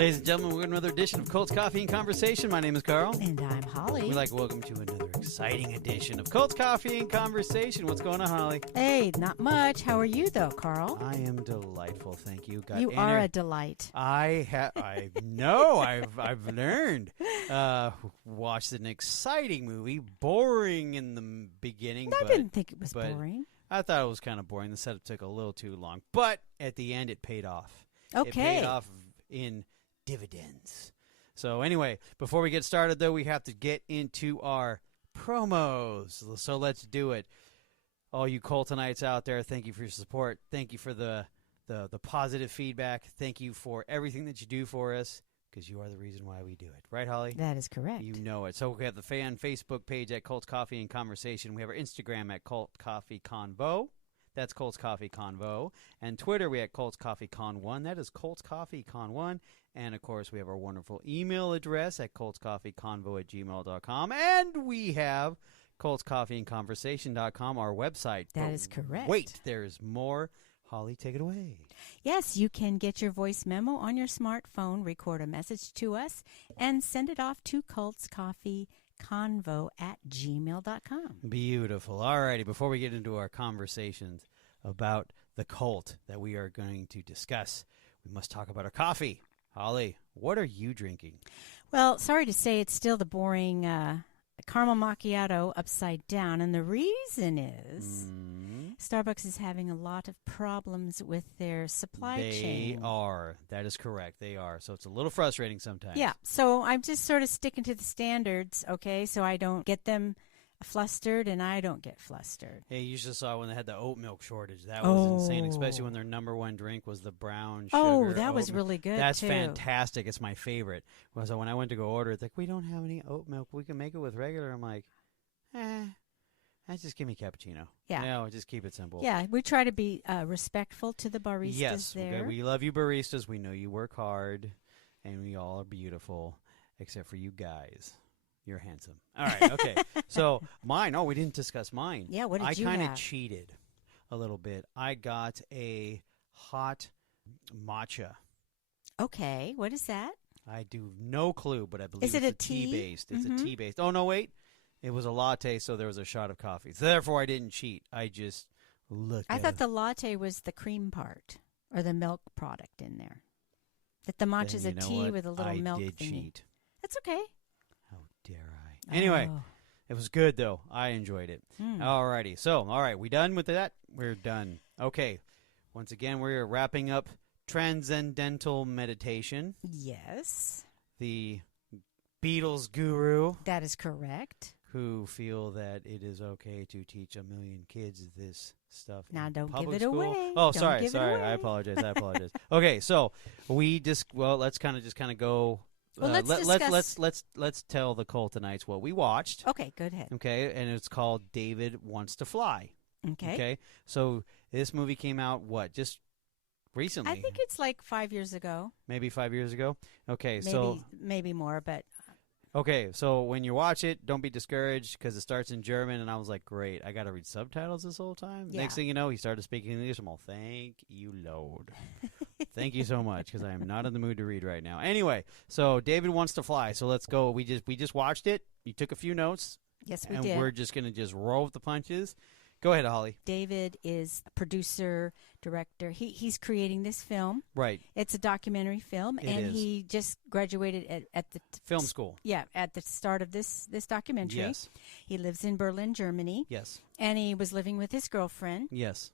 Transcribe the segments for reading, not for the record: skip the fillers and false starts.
Ladies and gentlemen, we're in another edition of Cults Coffee and Conversation. My name is Carl. And I'm Holly. We'd like to welcome to another exciting edition of Cults Coffee and Conversation. What's going on, Holly? Hey, not much. How are you, though, Carl? I am delightful, thank you. You are a delight. I know. I've learned. Watched an exciting movie. Boring in the beginning. I didn't think it was boring. I thought it was kind of boring. The setup took a little too long, but at the end, it paid off. Okay. It paid off in dividends. So anyway, before we get started, though, we have to get into our promos. So let's do it. All you Coltonites out there, thank you for your support. Thank you for the positive feedback. Thank you for everything that you do for us, because you are the reason why we do it. Right, Holly? That is correct. You know it. So we have the fan Facebook page at Cults Coffee and Conversation. We have our Instagram at Cult Coffee Convo. That's Cults Coffee Convo. And Twitter, we at Cults Coffee Con 1. That is Cults Coffee Con 1. And, of course, we have our wonderful email address at cultscoffeeconvo@gmail.com. And we have cultscoffeeandconversation.com, our website. That is correct. Wait, there's more. Holly, take it away. Yes, you can get your voice memo on your smartphone, record a message to us, and send it off to cultscoffeeconvo@gmail.com. Beautiful. All righty. Before we get into our conversations about the cult that we are going to discuss, we must talk about our coffee. Holly, what are you drinking? Well, sorry to say, it's still the boring caramel macchiato upside down, and the reason is Starbucks is having a lot of problems with their supply chain. They are. That is correct. They are. So it's a little frustrating sometimes. Yeah. So I'm just sort of sticking to the standards, okay, so I don't get them flustered and I don't get flustered. Hey, you just saw when they had the oat milk shortage. That was insane, especially when their number one drink was the brown sugar. Oh, that was really good, That's too. fantastic. It's my favorite. So when I went to go order, it's like, we don't have any oat milk. We can make it with regular. I'm like, just give me cappuccino. Yeah. No, just keep it simple. Yeah, we try to be respectful to the baristas there. Yes, we love you baristas. We know you work hard, and we all are beautiful, except for you guys. You're handsome. All right, okay. So mine, we didn't discuss mine. Yeah, what did you have? I have? kind of cheated a little bit. I got a hot matcha. Okay, what is that? I do no clue, but I believe is it it's a tea? tea-based. It's a tea-based. Oh, no, wait. It was a latte, so there was a shot of coffee. So therefore, I didn't cheat. I just looked I at thought it. the latte was the cream part or the milk product in there. That the matcha's a tea with a little milk I did thingy. cheat. That's okay. How dare I? Anyway, it was good, though. I enjoyed it. All righty. So, all right, we done with that? We're done. Okay. Once again, we're wrapping up Transcendental meditation. Yes. The Beatles guru. That is correct. Who feel that it is okay to teach a million kids this stuff. Now, in don't public give it school. away. Oh, Don't sorry. give it away. I apologize. Okay, so let's kind of go. Well, let's tell the Coltonites what we watched. Okay, go ahead. Okay, and it's called David Wants to Fly. Okay. So this movie came out just recently? I think it's like 5 years ago. Maybe 5 years ago. Okay, maybe more, but okay, so when you watch it, don't be discouraged because it starts in German, and I was like, great, I got to read subtitles this whole time. Yeah. Next thing you know, he started speaking English. I'm all, thank you, Lord. Thank you so much, because I am not in the mood to read right now. Anyway, so David Wants to Fly. So let's go. We just watched it. You took a few notes. Yes, we and did. And we're just going to roll with the punches. Go ahead, Holly. David is a producer, director. He's creating this film. Right. It's a documentary film, he just graduated at the film school. Yeah, at the start of this documentary. Yes. He lives in Berlin, Germany. Yes. And he was living with his girlfriend. Yes.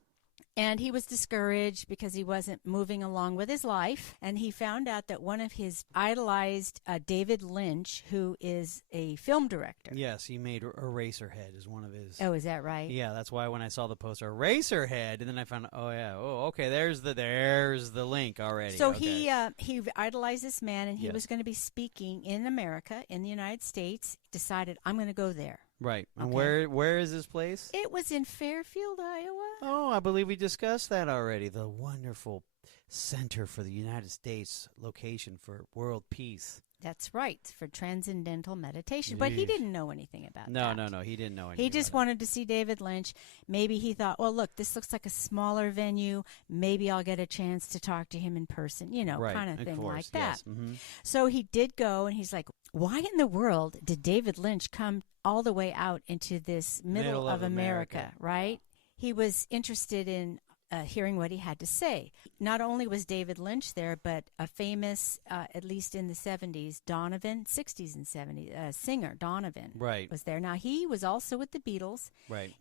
And he was discouraged because he wasn't moving along with his life. And he found out that one of his idolized, David Lynch, who is a film director. Yes, he made Eraserhead as one of his. Oh, is that right? Yeah, that's why when I saw the poster, Eraserhead, and then I found, okay, there's the link already. So okay. he idolized this man, and he was going to be speaking in America, in the United States. Decided, I'm going to go there. Right. And where is this place? It was in Fairfield, Iowa. Oh, I believe we discussed that already. The wonderful center for the United States location for world peace. That's right, for transcendental meditation. But he didn't know anything about that. No, he didn't know anything. He just wanted to see David Lynch. Maybe he thought, well, look, this looks like a smaller venue. Maybe I'll get a chance to talk to him in person, kind of thing like that. Yes. Mm-hmm. So he did go, and he's like, why in the world did David Lynch come all the way out into this middle of America, right? He was interested in hearing what he had to say. Not only was David Lynch there, but a famous, at least in the 70s, 60s and 70s, singer Donovan was there. Now, he was also with the Beatles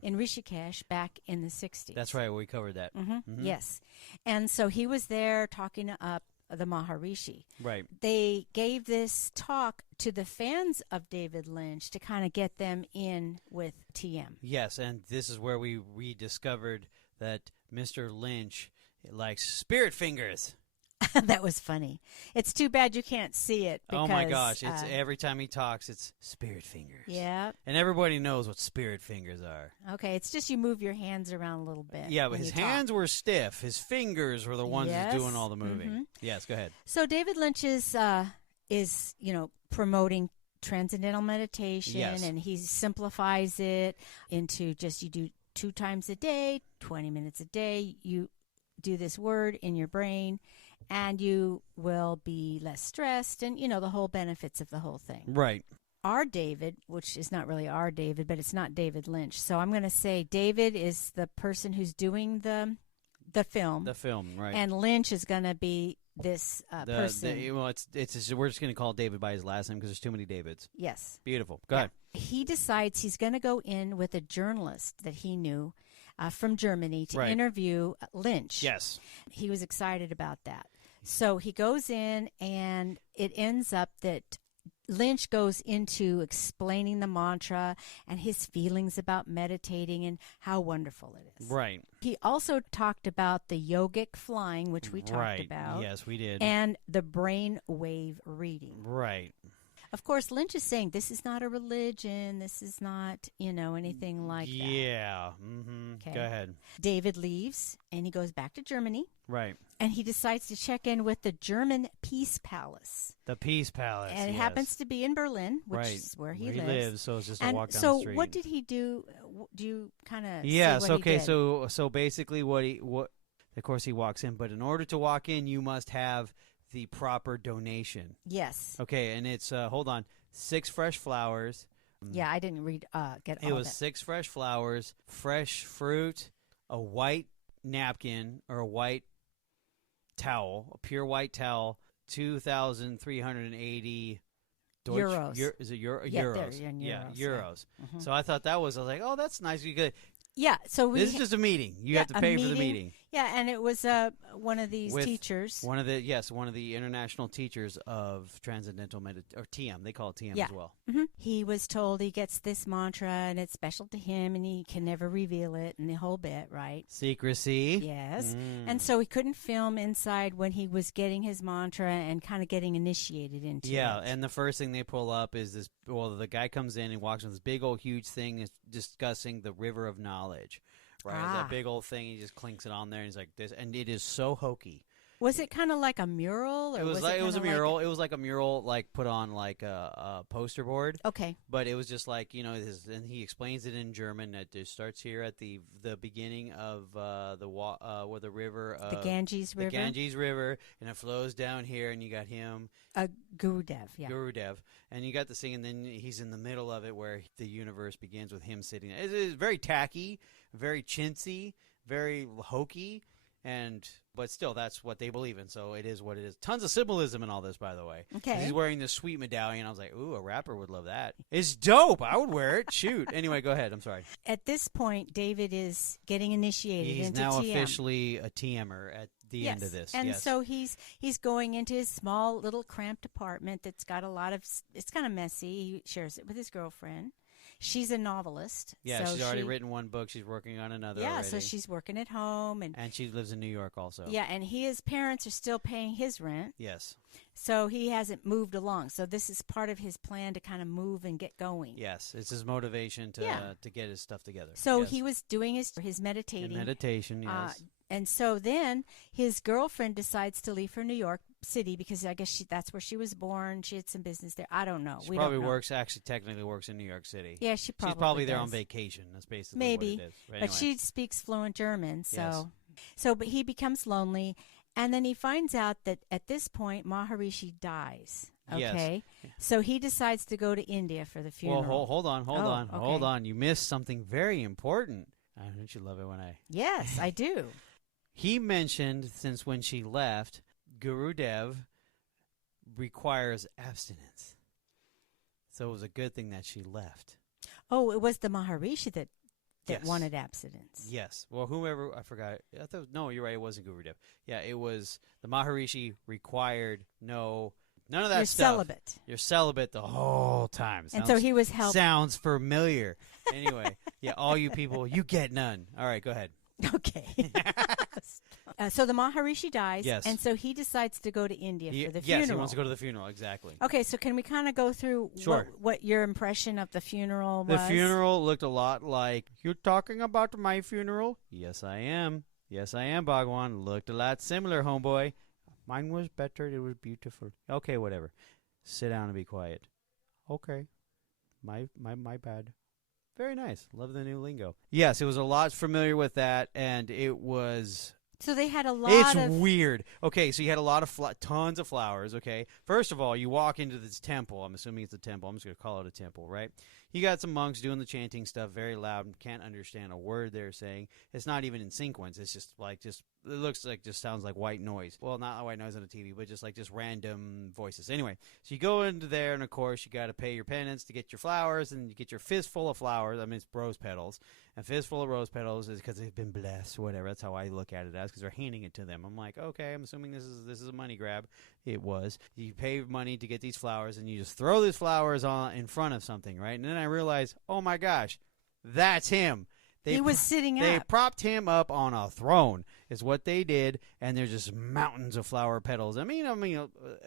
in Rishikesh back in the 60s. That's right. We covered that. Mm-hmm. Mm-hmm. Yes. And so he was there talking up the Maharishi. Right. They gave this talk to the fans of David Lynch to kind of get them in with TM. Yes, and this is where we rediscovered that Mr. Lynch likes spirit fingers. That was funny. It's too bad you can't see it. Because, oh my gosh! It's every time he talks, it's spirit fingers. Yeah. And everybody knows what spirit fingers are. Okay, it's just you move your hands around a little bit. Yeah, but his hands were stiff. His fingers were the ones doing all the moving. Mm-hmm. Yes, go ahead. So David Lynch is promoting transcendental meditation, and he simplifies it into just you do 2 times a day, 20 minutes a day. You do this word in your brain, and you will be less stressed, and the whole benefits of the whole thing. Right. Our David, which is not really our David, but it's not David Lynch. So I'm going to say David is the person who's doing the film. The film, right. And Lynch is going to be this person. We're just going to call David by his last name because there's too many Davids. Yes. Beautiful. Go ahead. He decides he's going to go in with a journalist that he knew from Germany to interview Lynch. Yes. He was excited about that. So he goes in, and it ends up that Lynch goes into explaining the mantra and his feelings about meditating and how wonderful it is. Right. He also talked about the yogic flying, which we talked about. Yes, we did. And the brain wave reading. Right. Of course, Lynch is saying this is not a religion. This is not, anything like that. Yeah. Mm-hmm. Okay. Go ahead. David leaves, and he goes back to Germany. Right. And he decides to check in with the German Peace Palace. The Peace Palace. And it happens to be in Berlin, which is where he lives. So it's just a walk down the street. So what did he do? Do you kind of Yes, say what okay. he did? So basically of course he walks in, but in order to walk in, you must have the proper donation. Yes. Okay, and it's hold on, 6 fresh flowers. Yeah, I didn't read get all It was that. 6 fresh flowers, fresh fruit, a white napkin or a white towel, a pure white towel, 2,380 euros. Is it euros? Euros. Euros. Mm-hmm. So I thought I was like, oh, that's nice. You could. Yeah, so This is just a meeting. You have to pay for the meeting. Yeah, and it was one of these teachers. One of the international teachers of Transcendental or TM. They call it TM as well. Mm-hmm. He was told he gets this mantra and it's special to him and he can never reveal it and the whole bit, right? Secrecy. Yes. And so he couldn't film inside when he was getting his mantra and kind of getting initiated into it. Yeah, and the first thing they pull up is this. Well, the guy comes in and walks with this big old huge thing discussing the river of knowledge. Right, it's that big old thing. He just clinks it on there, and he's like this, and it is so hokey. Was it kind of like a mural? Or it was a mural. It was like a mural, like put on like a poster board. Okay. But it was just like and he explains it in German. That it starts here at the beginning of where the river, the Ganges River. The Ganges River, and it flows down here, and you got him. Gurudev, yeah. Gurudev. And you got the thing, and then he's in the middle of it where the universe begins with him sitting. It is very tacky, very chintzy, very hokey, but still, that's what they believe in, so it is what it is. Tons of symbolism in all this, by the way. Okay. He's wearing this sweet medallion. I was like, ooh, a rapper would love that. It's dope. I would wear it. Shoot. Anyway, go ahead. I'm sorry. At this point, David is getting initiated He's into now TM. officially a TMer at the end of this. And yes. so he's going into his small little cramped apartment that's got a lot of, it's kind of messy. He shares it with his girlfriend. She's a novelist. Yeah, so she's already written one book. She's working on another already. So she's working at home. And she lives in New York also. Yeah, and his parents are still paying his rent. Yes. So he hasn't moved along. So this is part of his plan to kind of move and get going. Yes, it's his motivation to get his stuff together. So he was doing his meditating. Meditation, yes. And so then his girlfriend decides to leave for New York city because I guess that's where she was born. She had some business there. I don't know. She we probably don't know. technically works in New York City. Yeah, she's probably there does. on vacation. That's basically maybe, what it is. But, but she speaks fluent German, so yes. but he becomes lonely, and then he finds out that at this point Maharishi dies. Okay, yes. So he decides to go to India for the funeral. Well, hold on. Okay. Hold on. You missed something very important. Don't you love it when I... Yes, I do. He mentioned since when she left, Guru Dev requires abstinence. So it was a good thing that she left. Oh, it was the Maharishi that yes. wanted abstinence. Yes. Well, whoever, I forgot. No, you're right. It wasn't Guru Dev. Yeah, it was the Maharishi required none of that You're stuff. Celibate. You're celibate the whole time. And so he was helped. Sounds familiar. Anyway, yeah, all you people, you get none. All right, go ahead. Okay. So the Maharishi dies, yes. and so he decides to go to India for the funeral. Yes, he wants to go to the funeral, exactly. Okay, so can we kind of go through what your impression of the funeral was? The funeral looked a lot like, you're talking about my funeral? Yes, I am. Yes, I am, Bhagwan. Looked a lot similar, homeboy. Mine was better. It was beautiful. Okay, whatever. Sit down and be quiet. Okay. My bad. Very nice. Love the new lingo. Yes, it was a lot familiar with that, and it was... So they had a lot It's weird. Okay, so you had a lot of tons of flowers, okay? First of all, you walk into this temple. I'm assuming it's a temple. I'm just going to call it a temple, right? You got some monks doing the chanting stuff very loud and can't understand a word they're saying. It's not even in sequence. It's just it looks like just sounds like white noise. Well, not white noise on the TV, but just random voices. Anyway, so you go into there, and of course you got to pay your penance to get your flowers, and you get your fistful of flowers. I mean, it's rose petals. A fistful of rose petals is because they've been blessed, or whatever. That's how I look at it as, because they're handing it to them. I'm like, okay, I'm assuming this is a money grab. It was. You pay money to get these flowers, and you just throw these flowers on in front of something, right? And then I realized, oh my gosh, that's him. He was sitting up. They propped him up on a throne, is what they did, and there's just mountains of flower petals. I mean,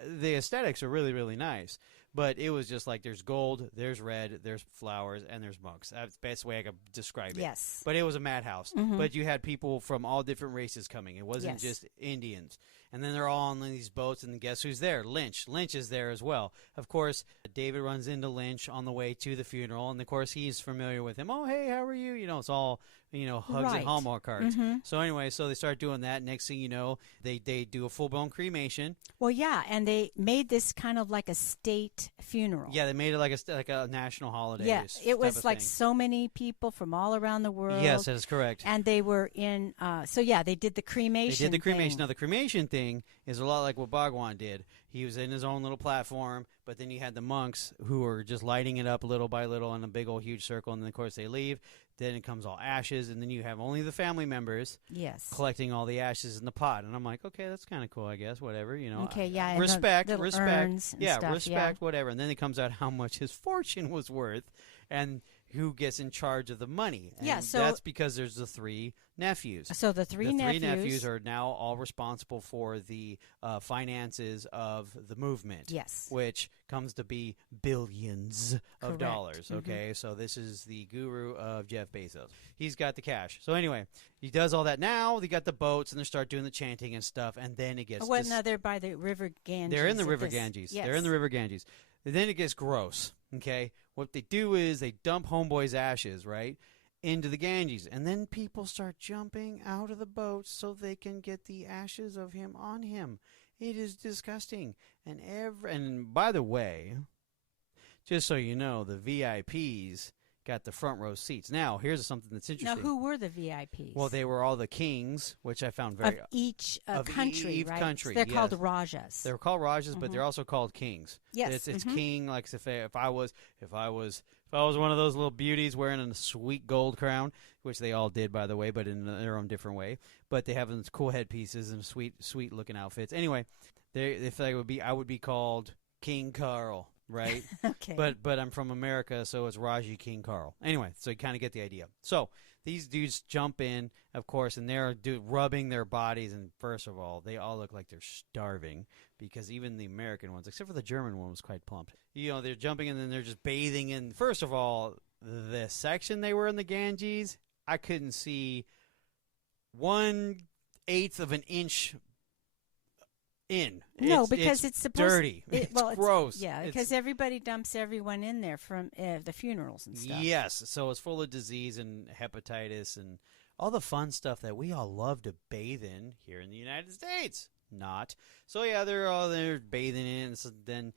the aesthetics are really, really nice. But it was just like there's gold, there's red, there's flowers, and there's monks. That's the best way I could describe it. Yes. But it was a madhouse. Mm-hmm. But you had people from all different races coming. It wasn't just Indians. And then they're all on these boats, and guess who's there? Lynch. Lynch is there as well. Of course, David runs into Lynch on the way to the funeral, and of course he's familiar with him. Oh, hey, how are you? It's all, hugs and Hallmark cards. Mm-hmm. So anyway, they start doing that. Next thing you know, they do a full-blown cremation. Well, yeah, and they made this kind of like a state funeral. Yeah, they made it like a national holiday. Yeah, it was like so many people from all around the world. Yes, that is correct. And they were in, they did the cremation. They did the cremation. thing. Now, the cremation thing is a lot like what Bhagwan did. He was in his own little platform, but then you had the monks who were just lighting it up little by little in a big old huge circle, and then, of course, they leave. Then it comes all ashes, and then you have only the family members collecting all the ashes in the pot. And I'm like, okay, that's kind of cool, I guess, whatever, Okay, yeah. Respect, and respect, whatever. And then it comes out how much his fortune was worth and who gets in charge of the money. And so that's because there's the three nephews. So the three nephews are now all responsible for the finances of the movement. Yes. Which comes to be billions of dollars. Mm-hmm. Okay, so this is the guru of Jeff Bezos. He's got the cash. So anyway, he does all that. Now they got the boats, and they start doing the chanting and stuff, and then it gets... Now they're by the River Ganges. They're in the River Ganges. Yes. They're in the River Ganges. And then it gets gross, okay? What they do is they dump Homeboy's ashes, right, into the Ganges. And then people start jumping out of the boats so they can get the ashes of him on him. It is disgusting. And by the way, just so you know, the VIPs got the front row seats. Now, here's something that's interesting. Now, who were the VIPs? Well, they were all the kings, which I found very... Of each country, each right? country, They're called Rajas. They're called Rajas, but they're also called kings. Yes. It's king, like if I was one of those little beauties wearing a sweet gold crown, which they all did, by the way, but in their own different way. But they have these cool headpieces and sweet looking outfits. Anyway, I would be called King Carl. Right? Okay. But I'm from America, so it's Raji King Carl. Anyway, so you kind of get the idea. So these dudes jump in, of course, and they're rubbing their bodies. And first of all, they all look like they're starving because even the American ones, except for the German one, was quite plump. They're jumping and then they're just bathing in. First of all, the section they were in the Ganges, I couldn't see 1/8 of an inch in. No, because it's supposed dirty. It's gross. Yeah, because everybody dumps everyone in there from the funerals and stuff. Yes, so it's full of disease and hepatitis and all the fun stuff that we all love to bathe in here in the United States. Not. So yeah, they're all there bathing in, and so then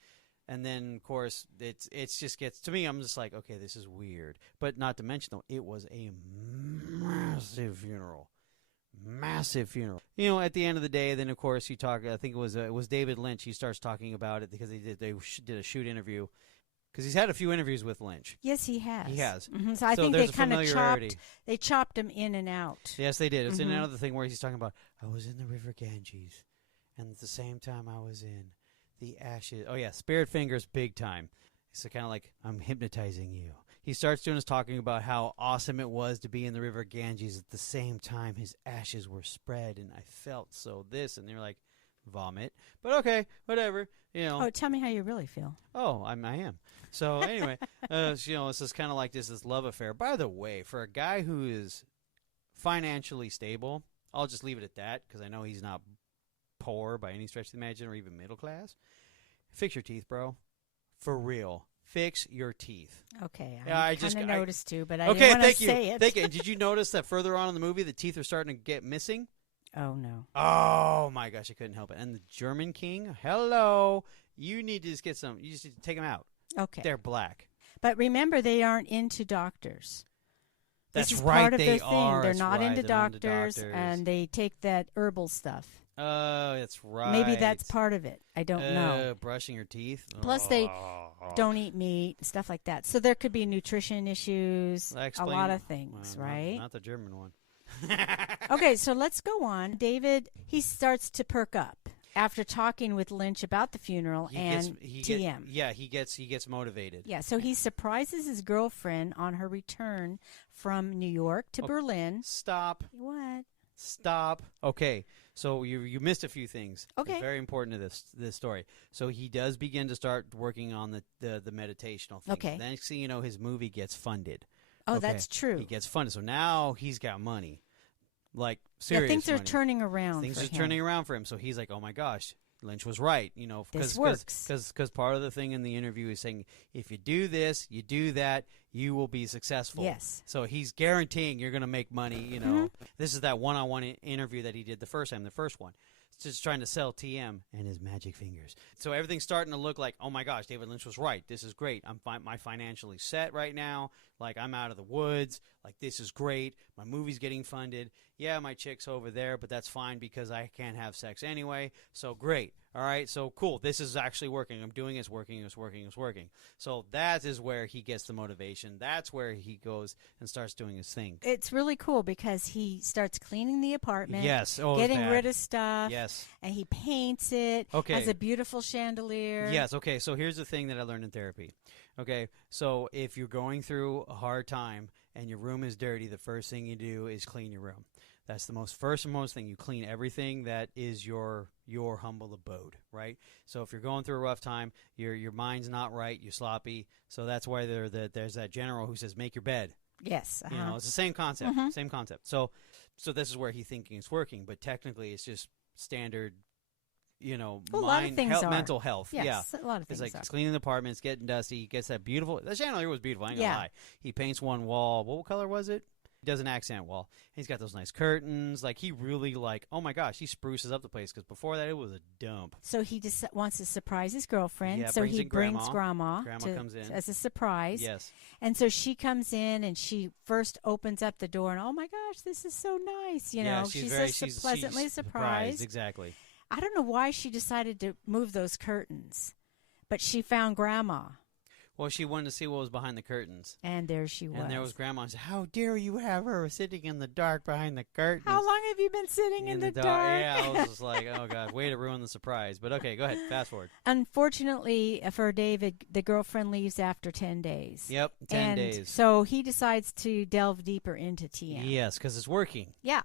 of course it's just gets to me. I'm just like, okay, this is weird. But not to mention though, it was a massive funeral. Massive funeral. You know, at the end of the day, then of course you talk. I think it was David Lynch. He starts talking about it because they did a shoot interview because he's had a few interviews with Lynch. Yes, he has. He has. Mm-hmm. So I think they kind of chopped him in and out. Yes, they did. It's another thing where he's talking about, I was in the River Ganges, and at the same time I was in the ashes. Oh yeah, spirit fingers, big time. So kind of like, I'm hypnotizing you. He starts doing his talking about how awesome it was to be in the River Ganges. At the same time, his ashes were spread, and I felt so this. And they're like, vomit. But okay, whatever. You know. Oh, tell me how you really feel. Oh, I am. So anyway, you know, it's just kind of like this love affair. By the way, for a guy who is financially stable, I'll just leave it at that because I know he's not poor by any stretch of the imagination or even middle class. Fix your teeth, bro. For real. Fix your teeth. Okay, I kind of noticed too, but I okay, didn't want to say it. Thank you. Did you notice that further on in the movie, the teeth are starting to get missing? Oh, no. Oh, my gosh, I couldn't help it. And the German King, hello. You need to just get some. You just need to take them out. Okay. They're black. But remember, they aren't into doctors. That's this is right, part of they their thing. are. They're That's not right. into They're not doctors, into and they take that herbal stuff. Oh, that's right. Maybe that's part of it. I don't know. Brushing your teeth. Plus, they don't eat meat, stuff like that. So there could be nutrition issues, a lot of things, right? Not the German one. Okay, so let's go on. David, he starts to perk up after talking with Lynch about the funeral and TM. He gets motivated. Yeah, so he surprises his girlfriend on her return from New York to Berlin. Stop. What? Stop. Okay, so you missed a few things. Okay. It's very important to this story. So he does begin to start working on the meditational thing. Okay. Next thing you know, his movie gets funded. Oh, okay. That's true. He gets funded. So now he's got money. Like, serious things money. are turning around Things for are him. turning around for him. So he's like, oh, my gosh, Lynch was right. You know, this works. Because part of the thing in the interview is saying, if you do this, you do that, you will be successful. Yes. So he's guaranteeing you're going to make money, you know. This is that one-on-one interview that he did the first time, the first one. It's just trying to sell TM and his magic fingers. So everything's starting to look like, oh, my gosh, David Lynch was right. This is great. I'm financially set right now. Like, I'm out of the woods. Like, this is great. My movie's getting funded. Yeah, my chick's over there, but that's fine because I can't have sex anyway. So great. All right, so cool. This is actually working. I'm doing it. It's working. It's working. It's working. So that is where he gets the motivation. That's where he goes and starts doing his thing. It's really cool because he starts cleaning the apartment. Yes. Getting rid of stuff. Yes. And he paints it. Okay. Has a beautiful chandelier. Yes. Okay, so here's the thing that I learned in therapy. Okay, so if you're going through a hard time and your room is dirty, the first thing you do is clean your room. That's the most thing. You clean everything that is your humble abode, right? So if you're going through a rough time, your mind's not right, you're sloppy. So that's why there's that general who says, make your bed. Yes. You know, it's the same concept. Same concept. So this is where he's thinking it's working, but technically it's just standard, you know, mental health. Yes, a lot of things It's like are. cleaning the apartment, it's getting dusty, he gets that beautiful. The chandelier was beautiful, I ain't gonna lie. He paints one wall. What color was it? He does an accent wall. He's got those nice curtains. Like, he really, oh my gosh, he spruces up the place because before that it was a dump. So he just wants to surprise his girlfriend. Yeah, so he brings Grandma comes in as a surprise. Yes. And so she comes in and she first opens up the door and, oh my gosh, this is so nice. You know, she's pleasantly surprised. Exactly. I don't know why she decided to move those curtains, but she found Grandma. Well, she wanted to see what was behind the curtains. And there she was. And there was Grandma. And said, how dare you have her sitting in the dark behind the curtains? How long have you been sitting in the dark? Yeah, I was just like, oh, God, way to ruin the surprise. But okay, go ahead. Fast forward. Unfortunately for David, the girlfriend leaves after 10 days. Yep, 10 days. So he decides to delve deeper into TM. Yes, because it's working. Yeah.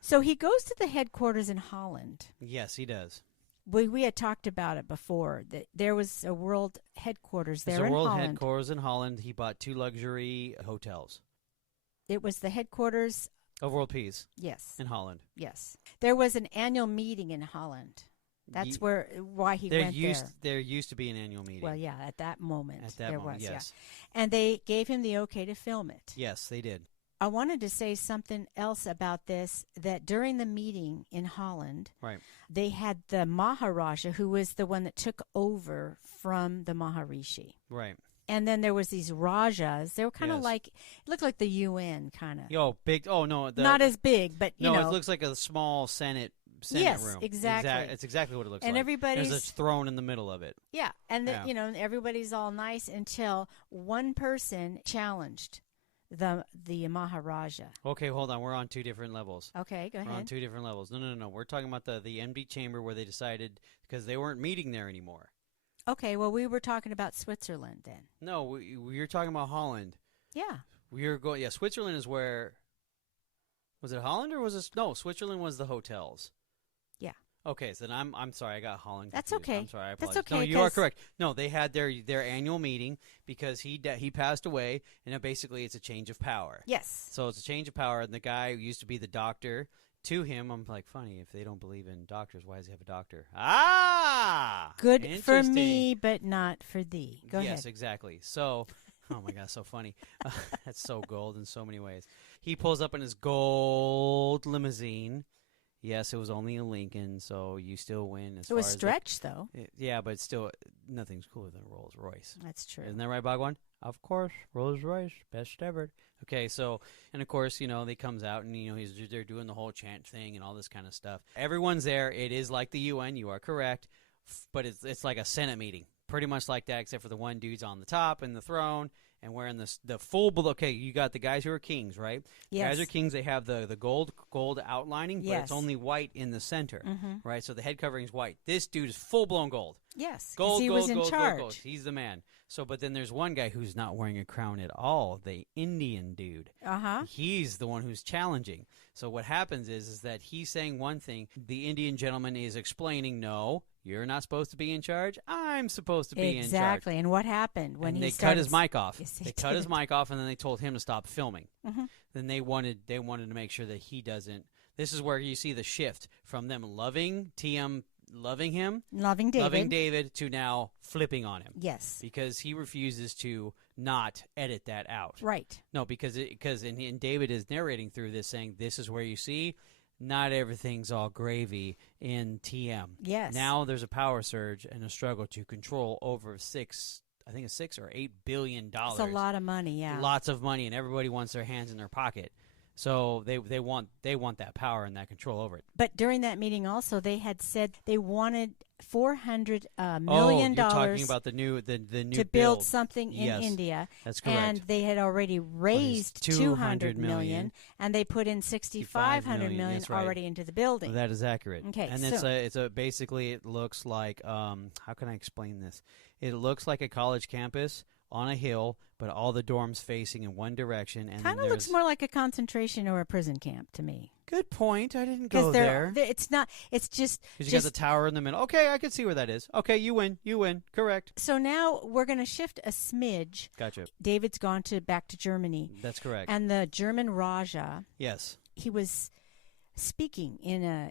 So he goes to the headquarters in Holland. Yes, he does. We had talked about it before. That there was a world headquarters there in Holland. There's a world headquarters in Holland. He bought 2 luxury hotels. It was the headquarters of World Peace. Yes. In Holland. Yes. There was an annual meeting in Holland. That's why he went there. There used to be an annual meeting. Well, yeah, at that moment. There was, yes. Yeah. And they gave him the okay to film it. Yes, they did. I wanted to say something else about this, that during the meeting in Holland, right, they had the Maharaja, who was the one that took over from the Maharishi. Right. And then there was these Rajas. They were kind of Yes. like, it looked like the UN kind of. Yo, big. Oh, no. Not as big, but, you know. No, it looks like a small Senate yes, room. exactly. It's exactly what it looks and like. everybody's, there's a throne in the middle of it. Yeah, and Yeah. you know, everybody's all nice until one person challenged the Maharaja. Okay, hold on. We're on two different levels. Okay, go We're on ahead. two different levels. No. We're talking about the empty chamber where they decided, because they weren't meeting there anymore. Okay, well, we were talking about Switzerland then. No, we were talking about Holland. Yeah. We were going. Yeah, Switzerland is where. Was it Holland or was it? No, Switzerland was the hotels. Yeah. Okay, so then I'm sorry, I got Holland That's confused. okay. I'm sorry, I That's apologize. okay, No, you are 'cause- correct. No, they had their annual meeting because he passed away, and basically it's a change of power. Yes. So it's a change of power, and the guy who used to be the doctor, to him, I'm like, funny, if they don't believe in doctors, why does he have a doctor? Ah! Good for Interesting. me, but not for thee. Go Yes, ahead. exactly. So, oh my God, so funny. That's so gold in so many ways. He pulls up in his gold limousine. Yes, it was only a Lincoln, so you still win. It was stretched, though. Yeah, but still, nothing's cooler than a Rolls Royce. That's true. Isn't that right, Bhagwan? Of course, Rolls Royce, best ever. Okay, so, and of course, you know, they comes out and, you know, they're doing the whole chant thing and all this kind of stuff. Everyone's there. It is like the UN, you are correct, but it's like a Senate meeting. Pretty much like that, except for the one dude's on the top in the throne and wearing the full, okay, you got the guys who are kings, right? Yes. The guys are kings. They have the gold outlining, but Yes. it's only white in the center, Mm-hmm. right? So the head covering is white. This dude is full-blown gold. Yes, Gold, he gold, was in gold, charge. gold. He's the man. So, but then there's one guy who's not wearing a crown at all, the Indian dude. Uh-huh. He's the one who's challenging. So what happens is that he's saying one thing. The Indian gentleman is explaining, no, you're not supposed to be in charge. I'm supposed to be in charge. Exactly. And what happened when And he they cut his started- mic off. Yes, They cut his mic off, and then they told him to stop filming. Mhm. Then they wanted to make sure that he doesn't. This is where you see the shift from them loving him, Loving David. loving David, to now flipping on him. Yes. Because he refuses to not edit that out. Right. No, because David is narrating through this, saying this is where you see not everything's all gravy in TM. Yes. Now there's a power surge and a struggle to control over $6 or $8 billion. It's a lot of money, yeah. Lots of money, and everybody wants their hands in their pocket. So they want that power and that control over it. But during that meeting also, they had said they wanted $400 million Oh, you're talking about the new to build something in Yes, India. that's correct. And they had already raised $200 million, and they put in $6,500 million that's right. already into the building. That is accurate. Okay, and so- it's a basically it looks like how can I explain this? It looks like a college campus on a hill, but all the dorms facing in one direction. And Kind of looks more like a concentration or a prison camp to me. Good point. I didn't go Because there. it's not. It's just. Because you got the tower in the middle. Okay, I can see where that is. Okay, you win. You win. Correct. So now we're going to shift a smidge. Gotcha. David's gone back to Germany. That's correct. And the German Raja, yes. he was speaking in a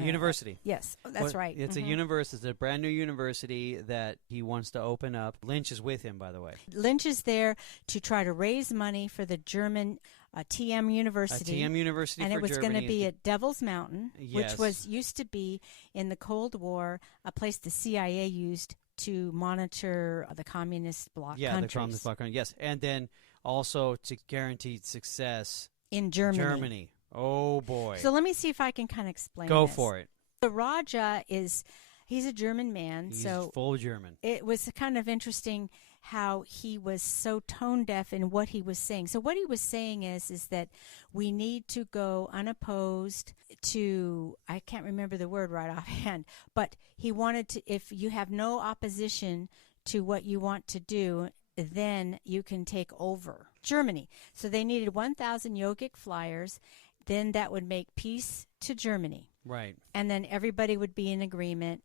University. Yes, that's right. It's a university. It's a brand new university that he wants to open up. Lynch is with him, by the way. Lynch is there to try to raise money for the German TM University. A TM University and for it was Germany. going to be at Devil's Mountain, Yes. which used to be in the Cold War a place the CIA used to monitor the communist bloc the countries. communist bloc countries. Yes, and then also to guarantee success in Germany. Oh boy! So let me see if I can kind of explain. Go this. for it. The Raja he's a German man, He's so full German. it was kind of interesting how he was so tone deaf in what he was saying. So what he was saying is that we need to go unopposed to, I can't remember the word right offhand, but he wanted to, if you have no opposition to what you want to do, then you can take over Germany. So they needed 1,000 yogic flyers. Then that would make peace to Germany. Right. And then everybody would be in agreement.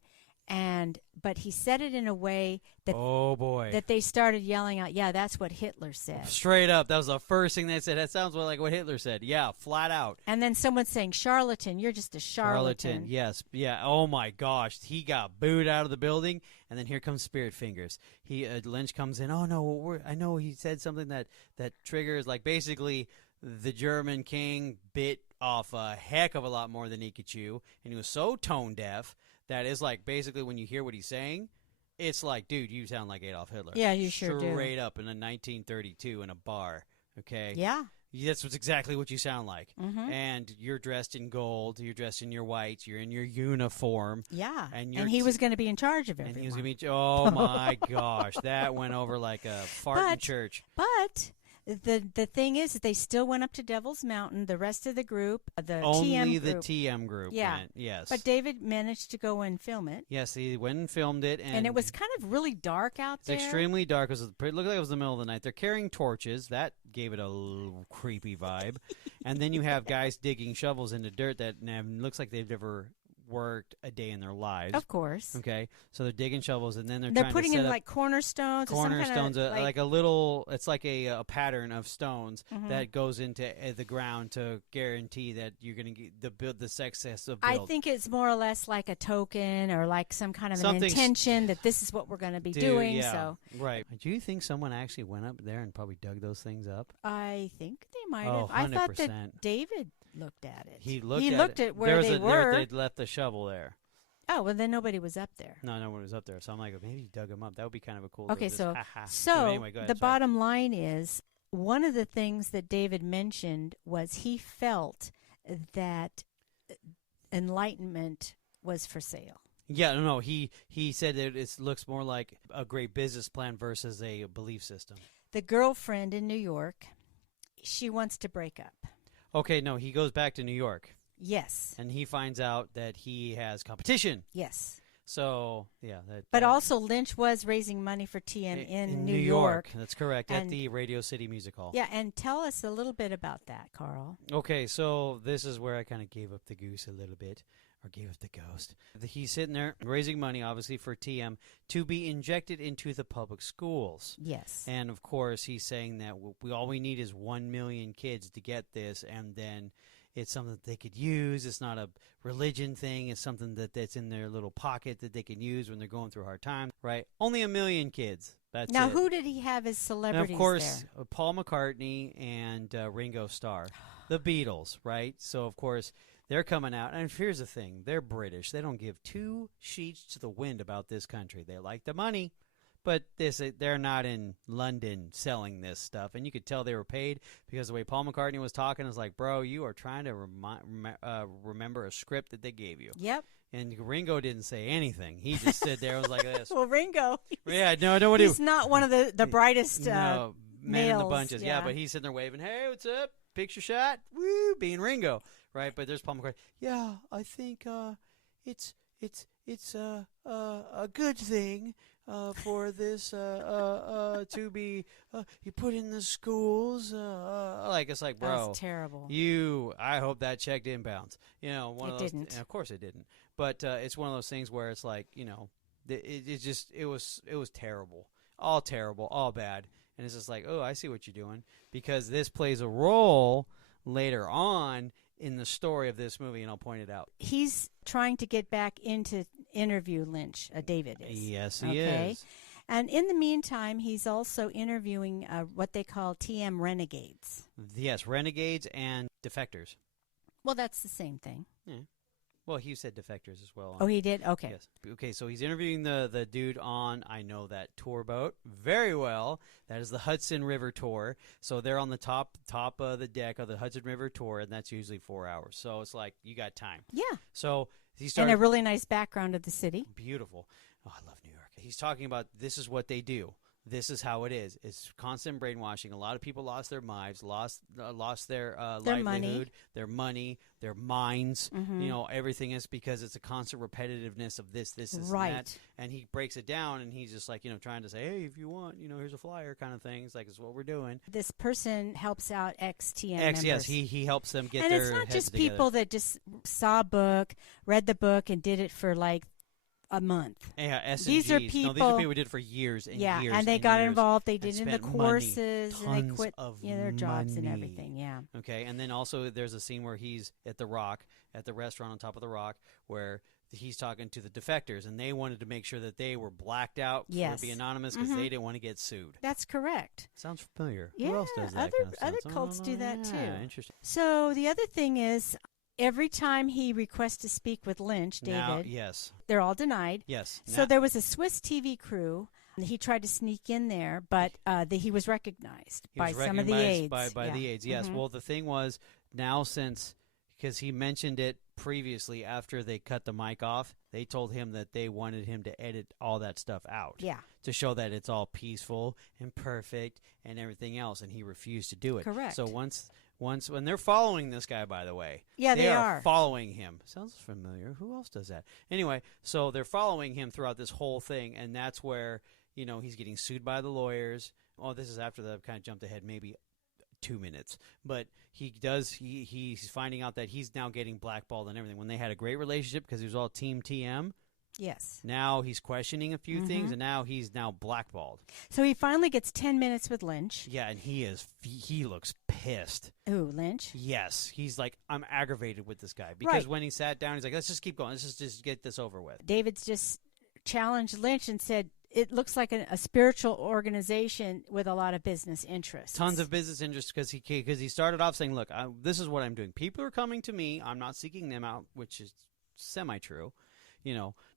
But he said it in a way that oh boy, that they started yelling out, "Yeah, that's what Hitler said." Straight up, that was the first thing they said. That sounds like what Hitler said. Yeah, flat out. And then someone saying, "Charlatan, you're just a charlatan." Yes, yeah. Oh my gosh, he got booed out of the building, and then here comes Spirit Fingers. Lynch comes in. Oh no, I know he said something that triggers like basically the German king bit off a heck of a lot more than he could chew, and he was so tone deaf that is like basically when you hear what he's saying, it's like, dude, you sound like Adolf Hitler. Yeah, you sure do. Straight up in a 1932 in a bar. Okay. Yeah. That's exactly what you sound like. Mm-hmm. And you're dressed in gold. You're dressed in your whites. You're in your uniform. Yeah. And he was going to be in charge of everyone. And he was going to be. Oh my gosh, that went over like a fart in church. But the thing is that they still went up to Devil's Mountain. The rest of the group, the only TM the group, TM group. yeah, went, yes. But David managed to go and film it. Yes, he went and filmed it, and it was kind of really dark out there. It's extremely dark. It looked like it was the middle of the night. They're carrying torches. That gave it a little creepy vibe. And then you have guys digging shovels into dirt that looks like they've never worked a day in their lives. Of course. Okay, so they're digging shovels, and then they're trying putting to set in up like cornerstones. Cornerstones, like a little. It's like a pattern of stones mm-hmm. that goes into the ground to guarantee that you're going to get the success of build. I think it's more or less like a token or like some kind of an intention that this is what we're going to be doing. Yeah, so right. Do you think someone actually went up there and probably dug those things up? I think they might have. 100%. I thought that David looked at it. He looked at where they were. They'd left the shovel there. Oh, well, then nobody was up there. No one was up there. So I'm like, maybe he dug him up. That would be kind of a cool. Okay, so anyway, go ahead, the bottom line is one of the things that David mentioned was he felt that enlightenment was for sale. Yeah, no, he said that it looks more like a great business plan versus a belief system. The girlfriend in New York, she wants to break up. Okay, no, he goes back to New York. Yes. And he finds out that he has competition. Yes. So, yeah. But also Lynch was raising money for TM in New York. That's correct, at the Radio City Music Hall. Yeah, and tell us a little bit about that, Carl. Okay, so this is where I kind of gave up the goose a little bit, or gave up the ghost. He's sitting there raising money, obviously, for TM to be injected into the public schools. Yes. And, of course, he's saying that all we need is 1 million kids to get this, and then it's something that they could use. It's not a religion thing. It's something that's in their little pocket that they can use when they're going through a hard time, right? Only 1 million kids. That's now, it. Who did he have as celebrities and of course, there? Paul McCartney and Ringo Starr, the Beatles, right? So, of course, they're coming out. And here's the thing. They're British. They don't give two sheets to the wind about this country. They like the money. But they're not in London selling this stuff. And you could tell they were paid because the way Paul McCartney was talking is like, bro, you are trying to remember a script that they gave you. Yep. And Ringo didn't say anything. He just stood there and was like this. Well, Ringo. Yeah, no, he's not one of the brightest man males. in the bunches. Yeah, but he's sitting there waving, hey, what's up? Picture shot. Woo, being Ringo. Right? But there's Paul McCartney. Yeah, I think it's a good thing. For this to be you put in the schools it's like, bro, that's terrible. I hope that check didn't bounce. One of those didn't. Of course it didn't. But it's one of those things where it's like, it was terrible, all bad, and it's just like, oh, I see what you're doing, because this plays a role later on in the story of this movie, and I'll point it out. He's trying to get back into interview Lynch, David is. Yes, he is. And in the meantime, he's also interviewing what they call TM renegades. Yes, renegades and defectors. Well, that's the same thing. Yeah. Well, he said defectors as well. Oh, he did? Okay. Yes. Okay, so he's interviewing the dude on, I know that tour boat very well. That is the Hudson River tour. So they're on the top of the deck of the Hudson River tour, and that's usually 4 hours. So it's like, you got time. Yeah. So he started. And a really nice background of the city. Beautiful. Oh, I love New York. He's talking about this is what they do. This is how it is. It's constant brainwashing. A lot of people lost their lives, lost their livelihood, their money, their minds. Mm-hmm. Everything is because it's a constant repetitiveness of this, right. and that. And he breaks it down, and he's just like, trying to say, hey, if you want, here's a flyer kind of thing. It's like, it's what we're doing. This person helps out ex-TM members. Yes, he helps them get and their it's not heads just together. people that just saw a book, read the book, and did it for like a month. Yeah, S&Gs. These are people. No, these are people who did it for years and years. And they and got years involved. They did in the spent money, courses, and they tons quit of their jobs and money. everything. Yeah. Okay, and then also there's a scene where he's at the Rock, at the restaurant on top of the Rock, where he's talking to the defectors, and they wanted to make sure that they were blacked out Yes. for being anonymous because they didn't want to get sued. That's correct. Sounds familiar. Yeah, Who else does that other kind of stuff? other cults do that Yeah, too. interesting. So the other thing is, every time he requests to speak with Lynch, David, Now, yes. they're all denied. Yes. So there was a Swiss TV crew. He tried to sneak in there, but he was recognized by some of the aides. By the aides, yes. Well, the thing was, now because he mentioned it previously after they cut the mic off, they told him that they wanted him to edit all that stuff out. Yeah. To show that it's all peaceful and perfect and everything else, and he refused to do it. Correct. So once when they're following this guy, by the way. Yeah, they are following him. Sounds familiar. Who else does that? Anyway, so they're following him throughout this whole thing, and that's where, he's getting sued by the lawyers. Oh, this is after the kind of jumped ahead maybe 2 minutes. But he's finding out that he's now getting blackballed and everything. When they had a great relationship because he was all Team TM. Yes. Now he's questioning a few things, and now he's blackballed. So he finally gets 10 minutes with Lynch. Yeah, and he looks pissed. Ooh, Lynch? Yes. He's like, I'm aggravated with this guy. Because when he sat down, he's like, let's just keep going. Let's just get this over with. David's just challenged Lynch and said, it looks like a spiritual organization with a lot of business interests. Tons of business interests because he started off saying, look, this is what I'm doing. People are coming to me. I'm not seeking them out, which is semi-true.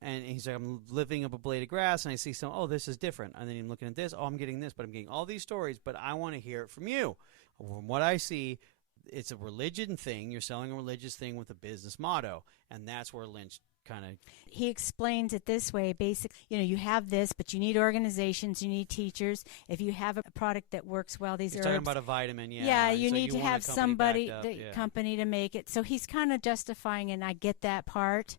And he's like, I'm living up a blade of grass, and I see this is different. And then I'm looking at this, I'm getting this, but I'm getting all these stories, but I want to hear it from you. From what I see, it's a religion thing. You're selling a religious thing with a business motto, and that's where Lynch kind of... He explains it this way, basically, you have this, but you need organizations, you need teachers. If you have a product that works well, these he's herbs... talking about a vitamin, yeah. Yeah, you need to have somebody, company to make it. So he's kind of justifying, and I get that part.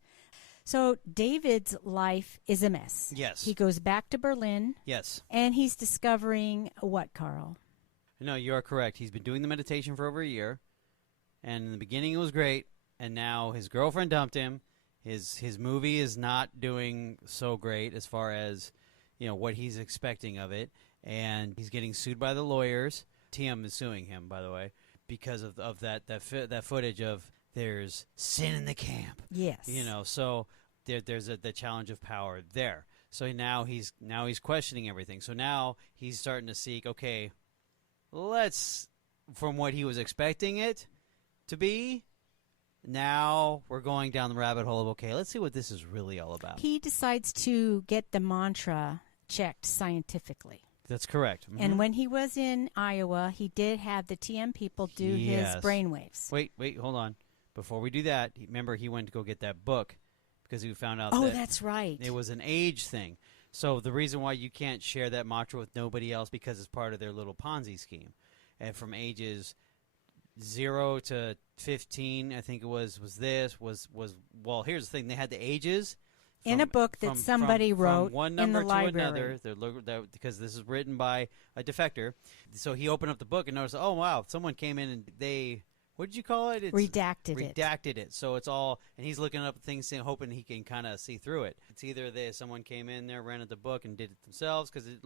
So David's life is a mess. Yes. He goes back to Berlin. Yes. And he's discovering what, Carl? No, you are correct. He's been doing the meditation for over a year. And in the beginning it was great. And now his girlfriend dumped him. His movie is not doing so great as far as, what he's expecting of it. And he's getting sued by the lawyers. TM is suing him, by the way, because of that footage of... There's sin in the camp. Yes. So there's the challenge of power there. So now he's questioning everything. So now he's starting to seek, okay, from what he was expecting it to be, now we're going down the rabbit hole of, okay, let's see what this is really all about. He decides to get the mantra checked scientifically. That's correct. Mm-hmm. And when he was in Iowa, he did have the TM people do his brainwaves. Wait, hold on. Before we do that, remember he went to go get that book because he found out that's right. It was an age thing. So the reason why you can't share that mantra with nobody else because it's part of their little Ponzi scheme. And from ages 0 to 15, I think it was well, here's the thing. They had the ages. In a book that somebody wrote from one in number the library. To another, because this is written by a defector. So he opened up the book and noticed, oh, wow, someone came in and they... What did you call it? Redacted it. So it's all, and he's looking up things, hoping he can kind of see through it. It's either someone came in there, rented the book, and did it themselves because it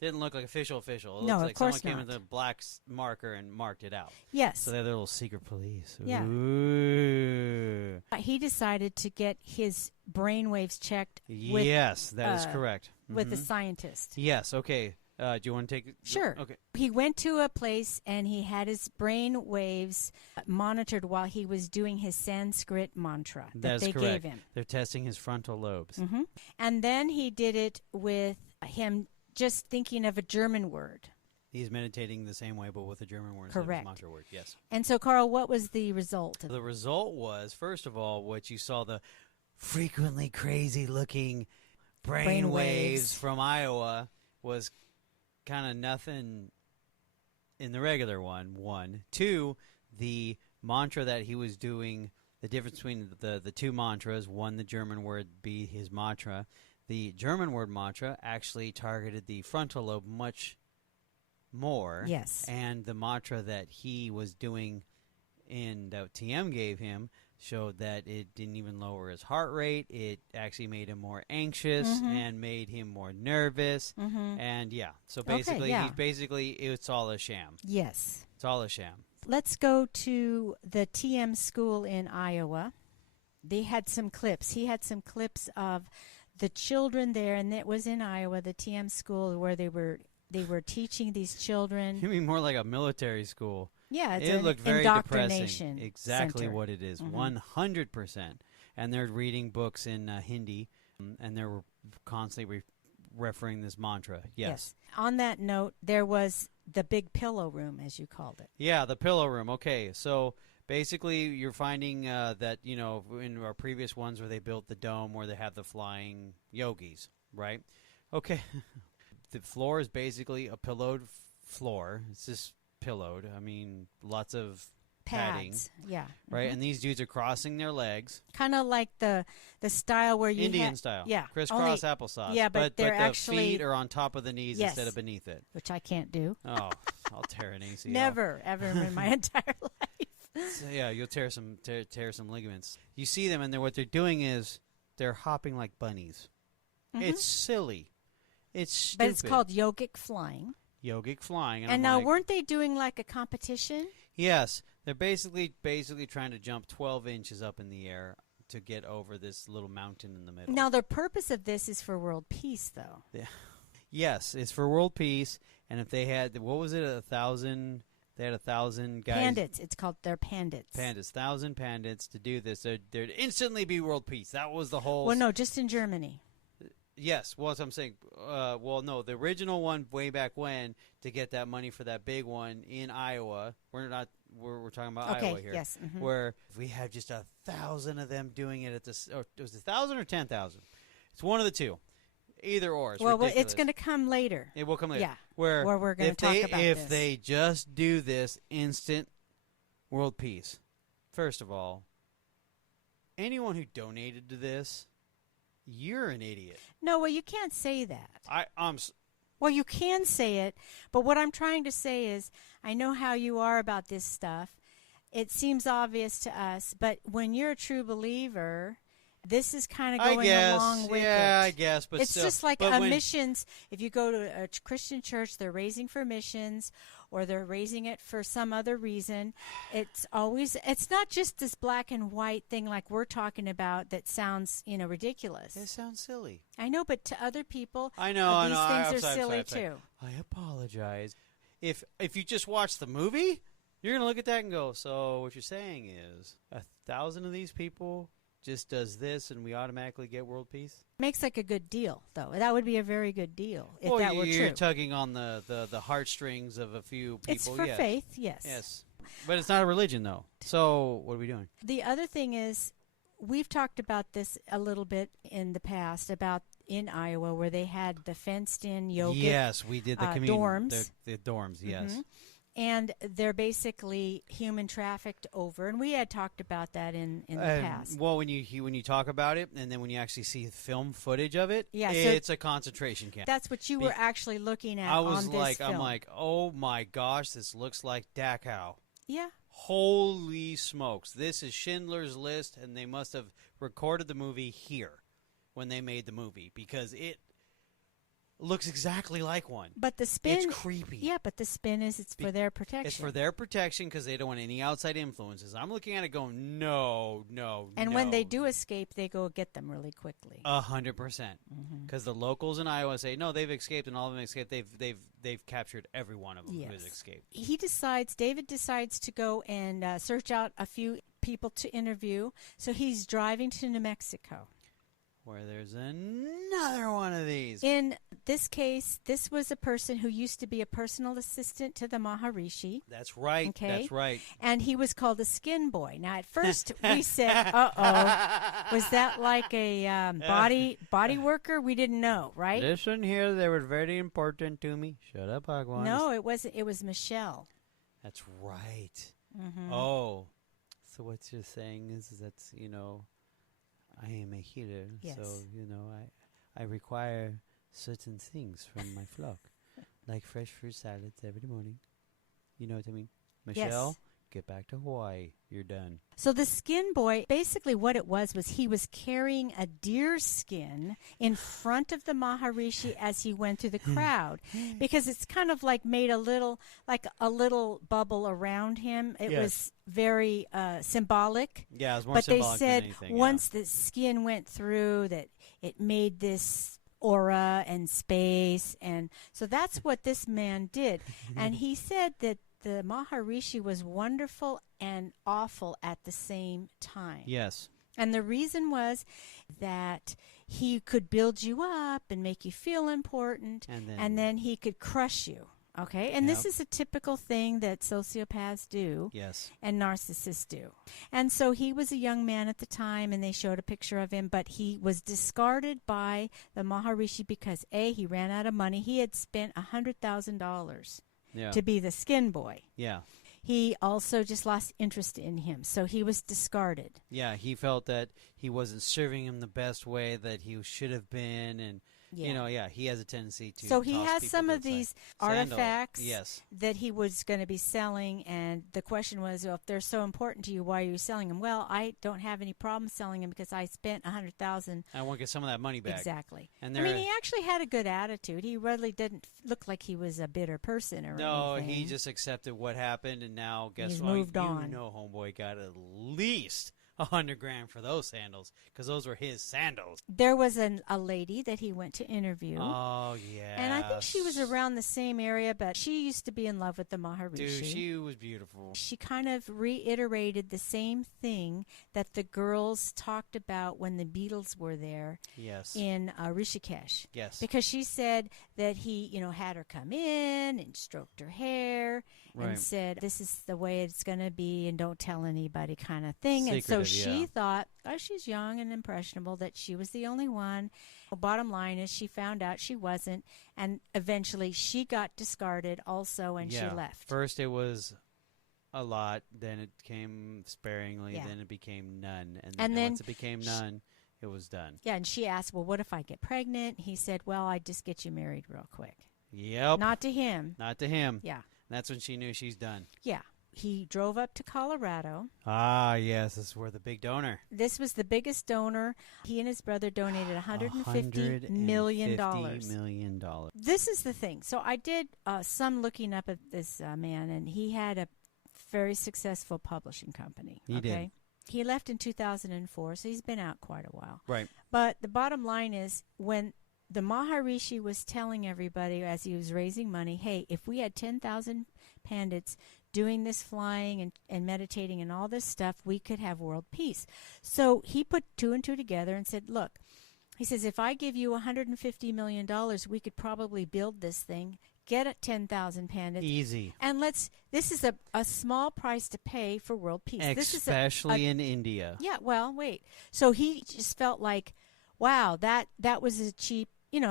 didn't look like official. It no, looks like of course someone came not. with a black marker and marked it out. Yes. So they're the little secret police. Yeah. Ooh. He decided to get his brainwaves checked. Yes, that is correct. With a scientist. Yes. Okay. Do you want to take it? Sure. Okay. He went to a place and he had his brain waves monitored while he was doing his Sanskrit mantra that they correct. gave him. They're testing his frontal lobes. Mm-hmm. And then he did it with him just thinking of a German word. He's meditating the same way, but with a German word Correct. instead of a mantra word. Yes. And so, Carl, what was the result? The result was, first of all, what you saw, the frequently crazy-looking brain waves from Iowa was kind of nothing in the regular one. Two, the mantra that he was doing, the difference between the two mantras, one, the German word, B, his mantra. The German word mantra actually targeted the frontal lobe much more. Yes. And the mantra that he was doing that TM gave him showed that it didn't even lower his heart rate. It actually made him more anxious and made him more nervous. And yeah, so basically, it's all a sham. Yes. It's all a sham. Let's go to the TM school in Iowa. They had some clips. He had some clips of the children there, and it was in Iowa, the TM school, where they were teaching these children. You mean more like a military school? Yeah, it's it looked very indoctrination depressing. Exactly center. what it is, 100%. And they're reading books in Hindi, and they're constantly referring this mantra. Yes. On that note, there was the big pillow room, as you called it. Yeah, the pillow room. Okay, so basically you're finding that, in our previous ones where they built the dome where they have the flying yogis, right? Okay. The floor is basically a pillowed floor. It's just pillowed. I mean, lots of padding. Yeah. Right? And these dudes are crossing their legs. Kind of like the style where you Indian style. Yeah. Crisscross applesauce. Yeah, but they're the actually feet are on top of the knees instead of beneath it. Which I can't do. Oh, I'll tear an ACL. Never, ever in my entire life. So, yeah, you'll tear some ligaments. You see them, and what they're doing is they're hopping like bunnies. It's silly. It's stupid. But it's called yogic flying. Yogic flying. And now, weren't they doing like a competition? Yes. They're basically trying to jump 12 inches up in the air to get over this little mountain in the middle. Now, the purpose of this is for world peace, though. Yeah. Yes, it's for world peace. And if they had, what was it, 1,000... They had 1,000 guys. Pandits. It's called, they're pandits. Pandits. 1,000 pandits to do this. There'd instantly be world peace. That was the whole... Well, no, just in Germany. Yes, well, that's what I'm saying. Well, no, the original one way back when to get that money for that big one in Iowa. We're talking about Iowa here. Yes. Where if we had just 1,000 of them doing it at this, or was it 1,000 or 10,000? It's one of the two. Either or. It's ridiculous. It's going to come later. It will come later. Yeah. Where we're going to talk about if this. they just do this, instant world peace. First of all, anyone who donated to this, you're an idiot. No, well, you can't say that. I'm. Well, you can say it, but what I'm trying to say is, I know how you are about this stuff. It seems obvious to us, but when you're a true believer, this is kind of going along with it. Yeah, I guess, but it's still, just like missions. If you go to a Christian church, they're raising for missions, or they're raising it for some other reason. It's not just this black and white thing like we're talking about that sounds, ridiculous. It sounds silly. I know, but to other people, I know. These things are silly too. I apologize. If you just watch the movie, you're gonna look at that and go, so what you're saying is 1,000 of these people just does this and we automatically get world peace? Makes like a good deal, though. That would be a very good deal if that were true. You're tugging on the heartstrings of a few people. It's for faith, yes. Yes. But it's not a religion, though. So what are we doing? The other thing is, we've talked about this a little bit in the past, about in Iowa where they had the fenced-in yoga. Yes, we did the dorms. The dorms, yes. Mm-hmm. And they're basically human trafficked over, and we had talked about that in the past. Well, when you talk about it, and then when you actually see film footage of it, it's a concentration camp. That's what you were actually looking at. I'm like, oh my gosh, this looks like Dachau. Yeah. Holy smokes! This is Schindler's List, and they must have recorded the movie here when they made the movie because it looks exactly like one. But the spin... It's creepy. Yeah, but the spin is it's for their protection. It's for their protection because they don't want any outside influences. I'm looking at it going, no. And when they do escape, they go get them really quickly. 100%. Because the locals in Iowa say, no, they've escaped, and all of them escaped. They've captured every one of them who has escaped. David decides to go and search out a few people to interview. So he's driving to New Mexico, where there's another one of these. In this case, this was a person who used to be a personal assistant to the Maharishi. That's right. Okay? That's right. And he was called a skin boy. Now, at first, we said, uh-oh. Was that like a body worker? We didn't know, right? Listen here, they were very important to me. Shut up, Agwan. No, it wasn't. It was Michelle. That's right. Mm-hmm. Oh. So what you're saying is that's, I am a healer, yes. So, I require certain things from my flock, like fresh fruit salads every morning. You know what I mean? Michelle, get back to Hawaii. You're done. So the skin boy, basically what it was he was carrying a deer skin in front of the Maharishi as he went through the crowd, because it's kind of like made a little bubble around him. It was very symbolic. Yeah, it was more but symbolic they said than anything, once the skin went through, that it made this aura and space, and so that's what this man did. And he said that the Maharishi was wonderful and awful at the same time. Yes. And the reason was that he could build you up and make you feel important, and then he could crush you. Okay? And this is a typical thing that sociopaths do. Yes. And narcissists do. And so he was a young man at the time, and they showed a picture of him, but he was discarded by the Maharishi because, A, he ran out of money. He had spent $100,000 to be the skin boy. Yeah. He also just lost interest in him, so he was discarded. Yeah, he felt that he wasn't serving him the best way that he should have been, and he has a tendency to. So he has some of these artifacts yes. that he was going to be selling, and the question was, well, if they're so important to you, why are you selling them? Well, I don't have any problem selling them because I spent $100,000. I want to get some of that money back. Exactly. And I mean, he actually had a good attitude. He really didn't look like he was a bitter person or anything. No, he just accepted what happened, and now guess what? Moved on. Homeboy got at least $100,000 for those sandals, because those were his sandals. There was a lady that he went to interview. Oh, yeah. And I think she was around the same area, but she used to be in love with the Maharishi. Dude, she was beautiful. She kind of reiterated the same thing that the girls talked about when the Beatles were there. Yes. In Rishikesh. Yes. Because she said that he, had her come in and stroked her hair and said, this is the way it's going to be and don't tell anybody kind of thing. And so she thought, she's young and impressionable, that she was the only one. The bottom line is she found out she wasn't, and eventually she got discarded also, and she left. First it was a lot, then it came sparingly, then it became none. And then once it became none, it was done. Yeah, and she asked, well, what if I get pregnant? He said, well, I'd just get you married real quick. Yep. Not to him. Not to him. Yeah. That's when she knew she's done. Yeah. He drove up to Colorado. Ah, yes. This is where the big donor. This was the biggest donor. He and his brother donated $150 million. $150 million. This is the thing. So I did some looking up at this man, and he had a very successful publishing company. He did. He left in 2004, so he's been out quite a while. Right. But the bottom line is, when the Maharishi was telling everybody as he was raising money, hey, if we had 10,000 pandits doing this flying and meditating and all this stuff, we could have world peace. So he put two and two together and said, look, he says, if I give you $150 million, we could probably build this thing, get 10,000 pandits. Easy. And this is a small price to pay for world peace. Especially in India. Yeah, well, wait. So he just felt like, wow, that was a cheap,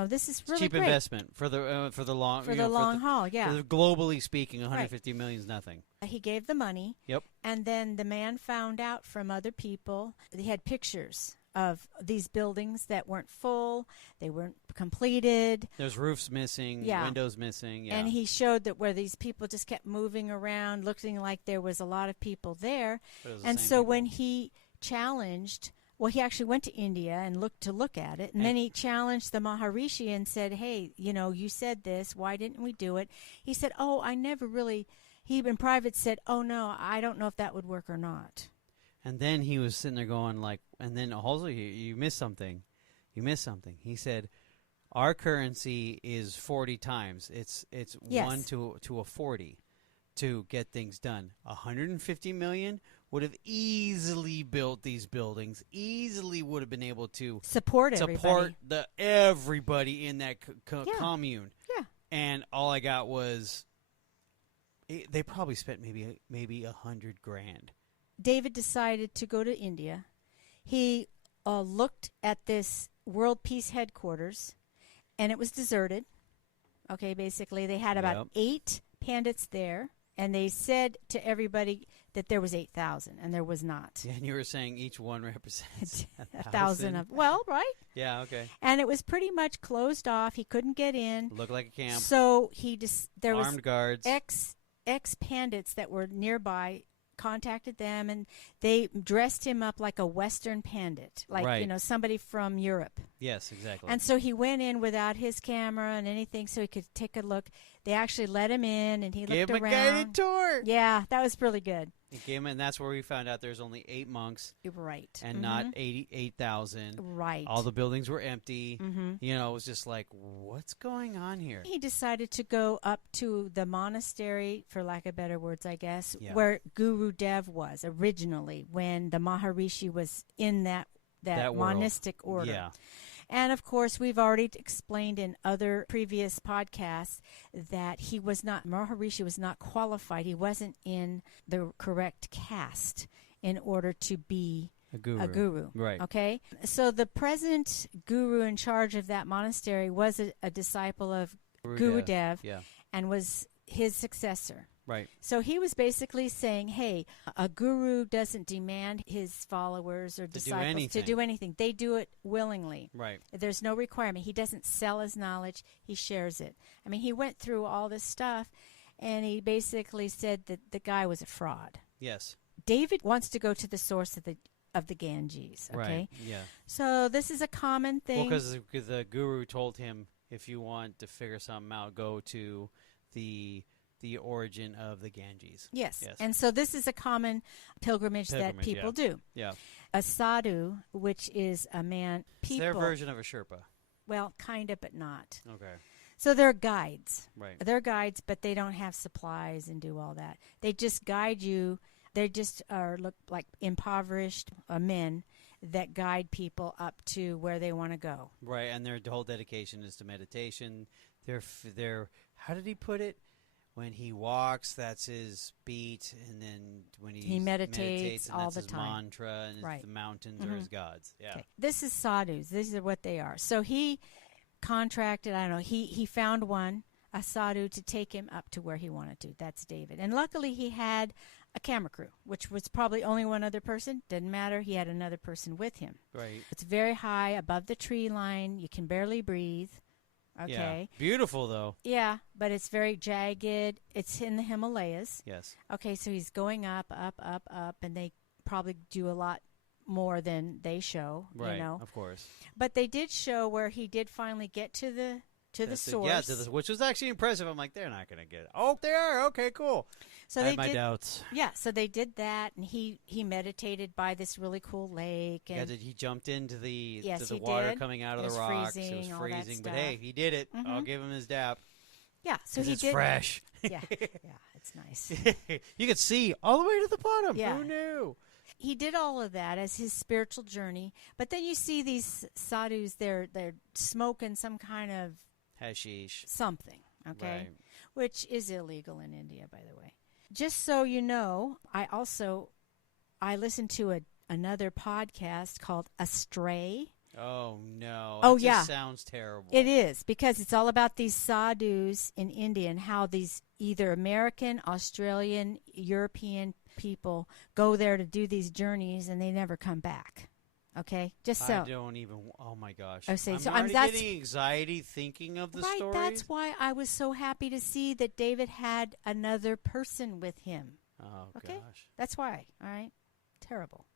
this is really cheap great. Investment for the long haul. Yeah. Globally speaking, $150 million is nothing. He gave the money. Yep. And then the man found out from other people. They had pictures of these buildings that weren't full. They weren't completed. There's roofs missing, windows missing. Yeah. And he showed that where these people just kept moving around, looking like there was a lot of people there. And so when he challenged, well, he actually went to India and look at it, and then he challenged the Maharishi and said, hey, you said this, why didn't we do it? He said, oh, I never really, he in private said, oh, no, I don't know if that would work or not. And then he was sitting there going like, and then also you missed something. You missed something. He said, our currency is 40 times. It's 1 to a 40 to get things done. 150 million would have easily built these buildings, easily would have been able to support everybody in that commune. Yeah. And all I got was, they probably spent maybe $100,000. David decided to go to India. He looked at this World Peace headquarters, and it was deserted. Okay, basically, they had about 8 pandits there, and they said to everybody that there was 8,000, and there was not. Yeah, and you were saying each one represents 1,000 of, well, right? Yeah, okay. And it was pretty much closed off. He couldn't get in. Looked like a camp. So there armed was guards. ex pandits that were nearby contacted them, and they dressed him up like a Western pandit, like, Right. Somebody from Europe. Yes, exactly. And so he went in without his camera and anything so he could take a look. They actually let him in, and he gave looked him a around. guided tour. Yeah, that was really good. He came in, and that's where we found out there's only 8 monks Right. and not 88,000. Right. All the buildings were empty. Mm-hmm. It was just like, what's going on here? He decided to go up to the monastery, for lack of better words, I guess, Yeah. where Guru Dev was originally when the Maharishi was in that That world. monistic order. Yeah. And, of course, we've already explained in other previous podcasts that Maharishi was not qualified. He wasn't in the correct caste in order to be A guru. a guru. Right. Okay? So the present guru in charge of that monastery was a disciple of Guru Dev Yeah. and was his successor. Right. So he was basically saying, hey, a guru doesn't demand his followers or disciples to do anything. They do it willingly. Right. There's no requirement. He doesn't sell his knowledge. He shares it. I mean, he went through all this stuff, and he basically said that the guy was a fraud. Yes. David wants to go to the source of the Ganges, okay? Right. Yeah. So this is a common thing. Well, because the guru told him, if you want to figure something out, go to the origin of the Ganges. Yes. Yes. And so this is a common pilgrimage that people do. Yeah. A sadhu, which is a man, It's their version of a Sherpa. Well, kind of, but not. Okay. So they're guides. Right. They're guides, but they don't have supplies and do all that. They just guide you. They just look like impoverished men that guide people up to where they want to go. Right, and their whole dedication is to meditation. They're how did he put it? When he walks, that's his beat, and then when he meditates and all that's the his time. mantra, and Right. the mountains are his gods. Yeah. Okay. This is sadhus. These are what they are. So he contracted, I don't know, he found a sadhu to take him up to where he wanted to. That's David. And luckily he had a camera crew, which was probably only one other person. Didn't matter. He had another person with him. Right. It's very high above the tree line. You can barely breathe. Okay. Yeah. Beautiful, though. Yeah, but it's very jagged. It's in the Himalayas. Yes. Okay, so he's going up, and they probably do a lot more than they show, Right. Of course. But they did show where he did finally get to the source. Yeah, which was actually impressive. I'm like, they're not going to get it. Oh, they are. Okay, cool. So I they had my did, doubts. Yeah, so they did that, and he meditated by this really cool lake. And He jumped into the Yes, he water did. coming out It of the was rocks. freezing, It all was that freezing, but stuff. hey, he did it. I'll Mhm. give him his dap. yeah, so 'Cause he it's did. fresh. Yeah, it's nice. You could see all the way to the bottom. Yeah. Who knew? He did all of that as his spiritual journey, but then you see these sadhus. They're smoking some kind of Hashish. something, okay, Right. which is illegal in India, by the way. Just so you know, I listened to another podcast called Astray. Oh, no. Oh, That yeah. just sounds terrible. It is, because it's all about these sadhus in India and how these either American, Australian, European people go there to do these journeys and they never come back. Okay? Just so. I don't even. Oh, my gosh. I say, I'm so already that's- getting anxiety thinking of the Right, stories. that's why I was so happy to see that David had another person with him. Oh, Okay? gosh. That's why, all right? Terrible.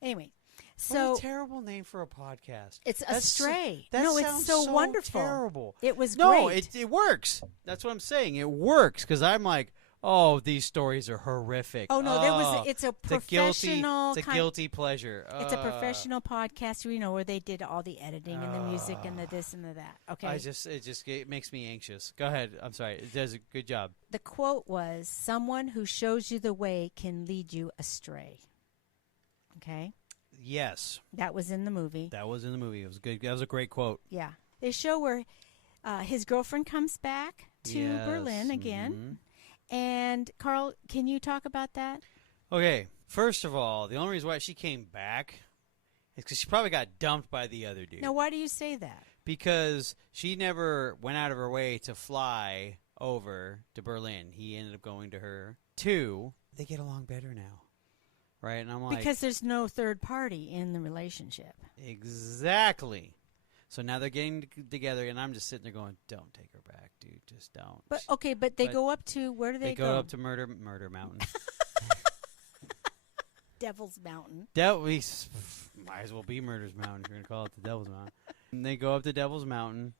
Anyway, What so a terrible name for a podcast. it's That's Astray. That No, sounds it's so wonderful. terrible. It was No, great. it works. That's what I'm saying. It works because I'm like, oh, these stories are horrific. Oh no, it's a It's a guilty, professional. it's a guilty pleasure. It's a professional podcast, where they did all the editing and the music and the this and the that. Okay. It makes me anxious. Go ahead. I'm sorry. It does a good job. The quote was, "Someone who shows you the way can lead you astray." Okay, Yes, that was in the movie. that was in the movie. It was good. That was a great quote. Yeah, they show where his girlfriend comes back to Yes. Berlin again. Mhm. And Carl, can you talk about that? Okay. First of all, the only reason why she came back is because she probably got dumped by the other dude. Now, why do you say that? Because she never went out of her way to fly over to Berlin. He ended up going to her. 2, they get along better now. Right? And I'm like... Because there's no third party in the relationship. Exactly. So now they're getting together, and I'm just sitting there going, don't take her back, dude. Just don't. But okay, but they But go up to, where do they they go up to Murder Mountain. Devil's Mountain. Might as well be Murder's Mountain if you're gonna call it the Devil's Mountain. And they go up to Devil's Mountain.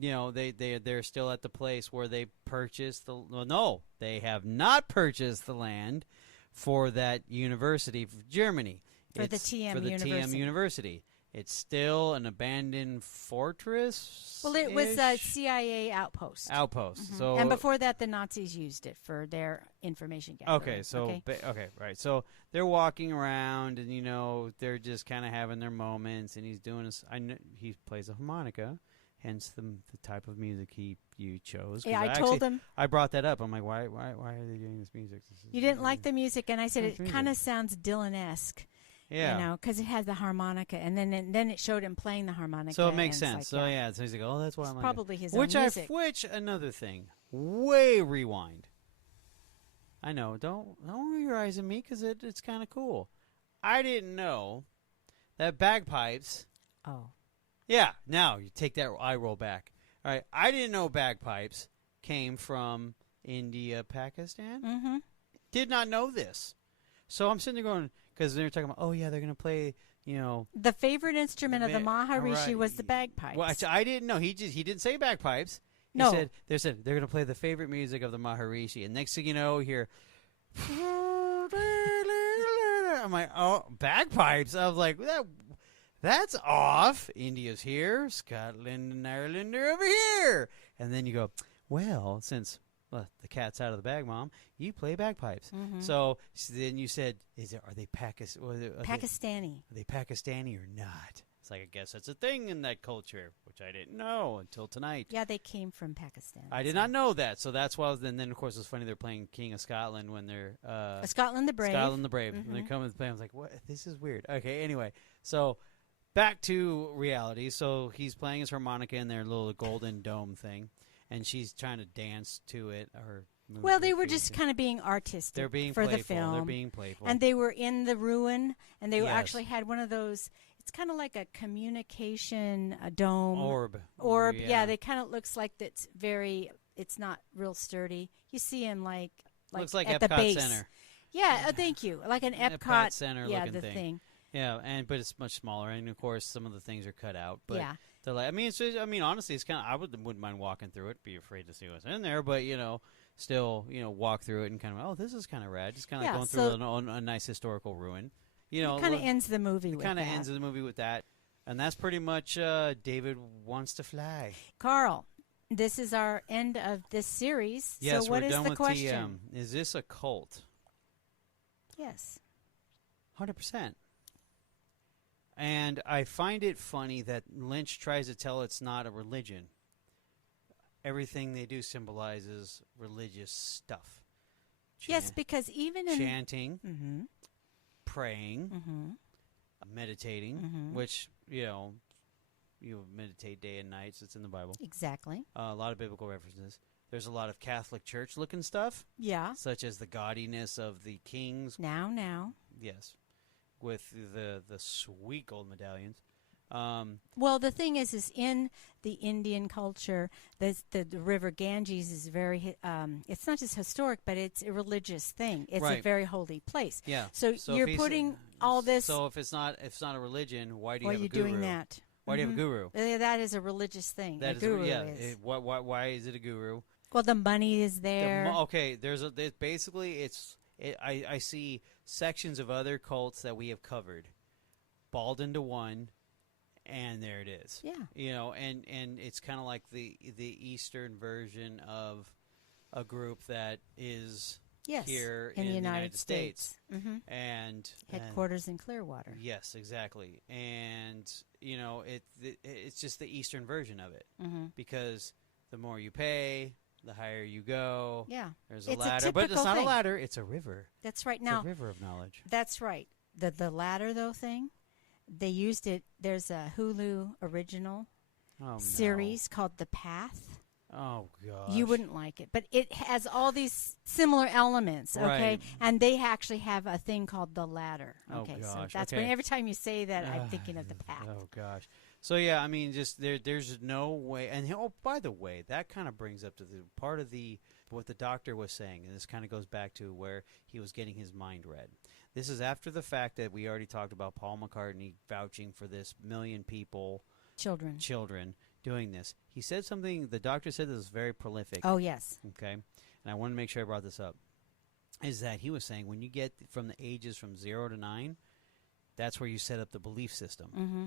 They're still at the place where they purchased the. Well, no, they have not purchased the land for that university for Germany. For the TM University. It's still an abandoned fortress. Well, it was a CIA outpost. Mm-hmm. So, and before that, the Nazis used it for their information gathering. Okay, right. So they're walking around, and they're just kind of having their moments. And he's doing this. He plays a harmonica, hence the type of music you chose. Yeah, I told him. I brought that up. I'm like, why are they doing this music? You didn't like the music, and I said it kind of sounds Dylan-esque. Yeah, because it has the harmonica, and then it showed him playing the harmonica. So it makes sense. So so he's like, oh, that's why I'm like probably his own music. Which another thing, way rewind. I know, don't roll your eyes at me because it's kind of cool. I didn't know that bagpipes. Oh, yeah. Now you take that eye roll back. All right, I didn't know bagpipes came from India, Pakistan. Mm-hmm. Did not know this. So I'm sitting there going. Because they're talking about, oh yeah, they're going to play, The favorite instrument of the Maharishi was the bagpipes. Well, I didn't know. He didn't say bagpipes. No. They said they're going to play the favorite music of the Maharishi, and next thing you know, you hear. I'm like, oh, bagpipes. I was like, that's off. India's here, Scotland and Ireland are over here, and then you go, well, since. Well, the cat's out of the bag, Mom. You play bagpipes. Mm-hmm. So then you said, are they Pakistani? Are they Pakistani or not? It's like, I guess that's a thing in that culture, which I didn't know until tonight. Yeah, they came from Pakistan. I did not know that. So that's why. Then of course, it's funny they're playing King of Scotland when they're Scotland the Brave. Scotland the Brave. Mm-hmm. When they come and play, I was like, what? This is weird. Okay, anyway, so back to reality. So he's playing his harmonica in their little golden dome thing. And she's trying to dance to it. Well, they were just kind of being artistic. They're being for playful. The film. They're being playful. And they were in the ruin, and they actually had one of those. It's kind of like a communication dome. Orb. Yeah, they kind of looks like it's very. It's not real sturdy. You see him like looks like at Epcot the base. Center. Yeah, thank you. Like an Epcot Center looking thing. Yeah, but it's much smaller, and of course some of the things are cut out. But yeah. They're like, honestly, it's kind of. I wouldn't mind walking through it. Be afraid to see what's in there, but still, walk through it and kind of, oh, this is kind of rad. Just kind of going through a nice historical ruin. It kind of ends the movie. Ends the movie with that, and that's pretty much David Wants to Fly. Carl, this is our end of this series. Yes, so what we're is done the with question? TM. Is this a cult? Yes. 100%. And I find it funny that Lynch tries to tell it's not a religion. Everything they do symbolizes religious stuff. Yes, because even in chanting, mm-hmm. praying, mm-hmm. Meditating, mm-hmm. which, you meditate day and night, so it's in the Bible. Exactly. A lot of biblical references. There's a lot of Catholic Church-looking stuff. Yeah. Such as the gaudiness of the kings. Now. Yes. With the sweet gold medallions. Well, the thing is in the Indian culture, the river Ganges is very. It's not just historic, but it's a religious thing. It's a very holy place. Yeah. So you're putting all this. So if it's not a religion, why do you have a guru? Why are you doing Why that? do you have a guru? That is a religious thing. That a guru is. Why is it a guru? Well, the money is there. I see sections of other cults that we have covered, balled into one, and there it is. Yeah. And it's kind of like the Eastern version of a group that is here in the United States. Mm-hmm. And headquarters in Clearwater. Yes, exactly. And it's just the Eastern version of it, mm-hmm. because the more you pay, the higher you go. Yeah. There's a ladder, but it's not a ladder, it's a river. That's right. It's now, a river of knowledge. That's right. The ladder, though, thing, they used it. There's a Hulu original series called The Path. Oh, gosh. You wouldn't like it. But it has all these similar elements, okay? Right. And they actually have a thing called The Ladder. Okay, oh, gosh. So that's when every time you say that, I'm thinking of The Path. Oh, gosh. So, yeah, just there's no way. And, by the way, that kind of brings up to the part of the what the doctor was saying, and this kind of goes back to where he was getting his mind read. This is after the fact that we already talked about Paul McCartney vouching for this million people, children doing this. He said something, the doctor said this was very prolific. Oh, yes. Okay. And I want to make sure I brought this up. Is that he was saying when you get from the ages from 0 to 9, that's where you set up the belief system. Mm-hmm.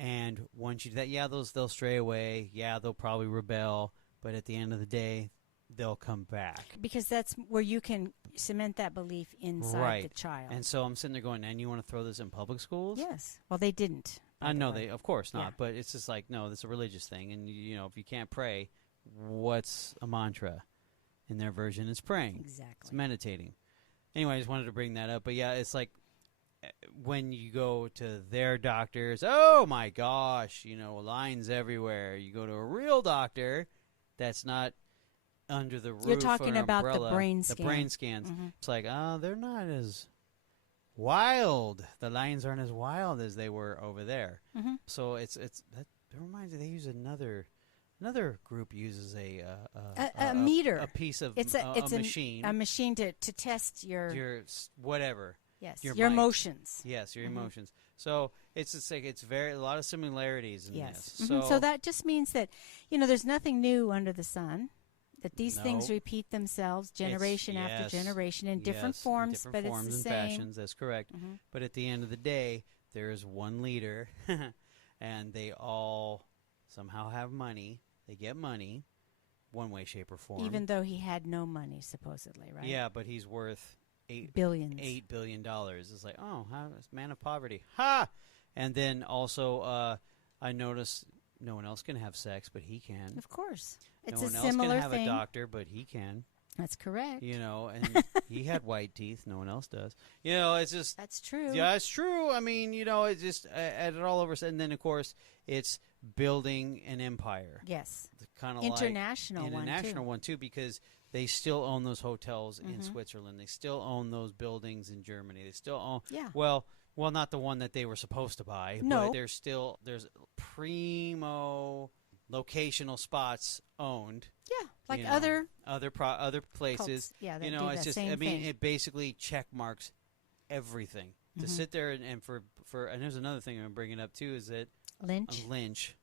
And once you do that, yeah, they'll stray away. Yeah, they'll probably rebel. But at the end of the day, they'll come back. Because that's where you can cement that belief inside the child. And so I'm sitting there going, and you want to throw this in public schools? Yes. Well, they didn't. I know they, of course not. Yeah. But it's just like, no, this is a religious thing. And, you know, if you can't pray, what's a mantra? In their version, it's praying. Exactly. It's meditating. Anyway, I just wanted to bring that up. But, yeah, it's like when you go to their doctors, oh, my gosh, you know, lines everywhere. You go to a real doctor that's not under the roof. You're talking or about umbrella, the brain scan. The brain scans. Mm-hmm. It's like, they're not as wild. The lines aren't as wild as they were over there. Mm-hmm. So that reminds me, they use another group uses a meter. A piece of it's a machine. A machine to test your whatever. Yes. Your your mind. emotions. Yes, your Mm-hmm. emotions. So it's like it's a lot of similarities in Yes. this. Mm-hmm. So that just means that, you know, there's nothing new under the sun. That these things repeat themselves generation after generation in different forms, but forms it's the and same. fashions. That's correct. Mm-hmm. But at the end of the day, there is one leader, and they all somehow have money. They get money, one way, shape, or form. Even though he had no money, supposedly, right? Yeah, but he's worth billions. $8 billion. It's like, oh, man of poverty. Ha! And then also, I noticed no one else can have sex, but he can. Of course. No It's one a else similar can have thing. a doctor, but he can. That's correct. You know, and he had white teeth. No one else does. You know, it's just... That's true. Yeah, it's true. I mean, you know, it's just at it all over. And then, of course, it's building an empire. Yes. Kind of International one, too, because they still own those hotels in Mm-hmm. Switzerland. They still own those buildings in Germany. They still own... Yeah. Well, not the one that they were supposed to buy. No. But there's primo locational spots owned. Yeah, like you know, other places. cults. Yeah, that you know, do it's that just same thing. it basically check marks everything. To sit there and for and there's another thing I'm bringing up too is that Lynch.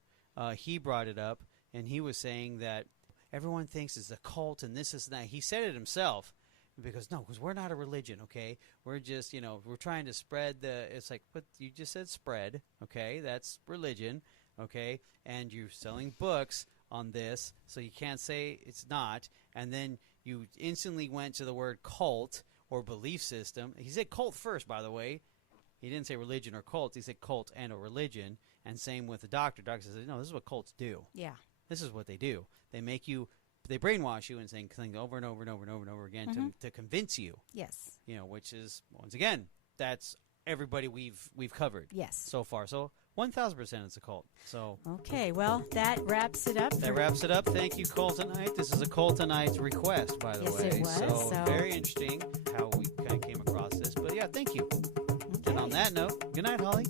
He brought it up and he was saying that everyone thinks it's a cult and this is that. He said it himself because we're not a religion, okay? We're just, you know, we're trying to spread it's like, but you just said spread, okay? That's religion, okay? And you're selling books on this, so you can't say it's not. And then you instantly went to the word cult or belief system. He said cult first, by the way. He didn't say religion or cult. He said cult and a religion. And same with the doctor. Doctor says, no, this is what cults do. Yeah. This is what they do. They brainwash you and saying things over and over and over and over and over again to convince you. Yes. You know, which is, once again, that's everybody we've covered. Yes. So far. So 1,000% it's a cult. So okay, well, that wraps it up. That wraps it up. Thank you, Coltonite. This is a Coltonite request, by the way. Yes, it was. So very interesting how we kind of came across this. But yeah, thank you. Okay. And on that note, good night, Holly.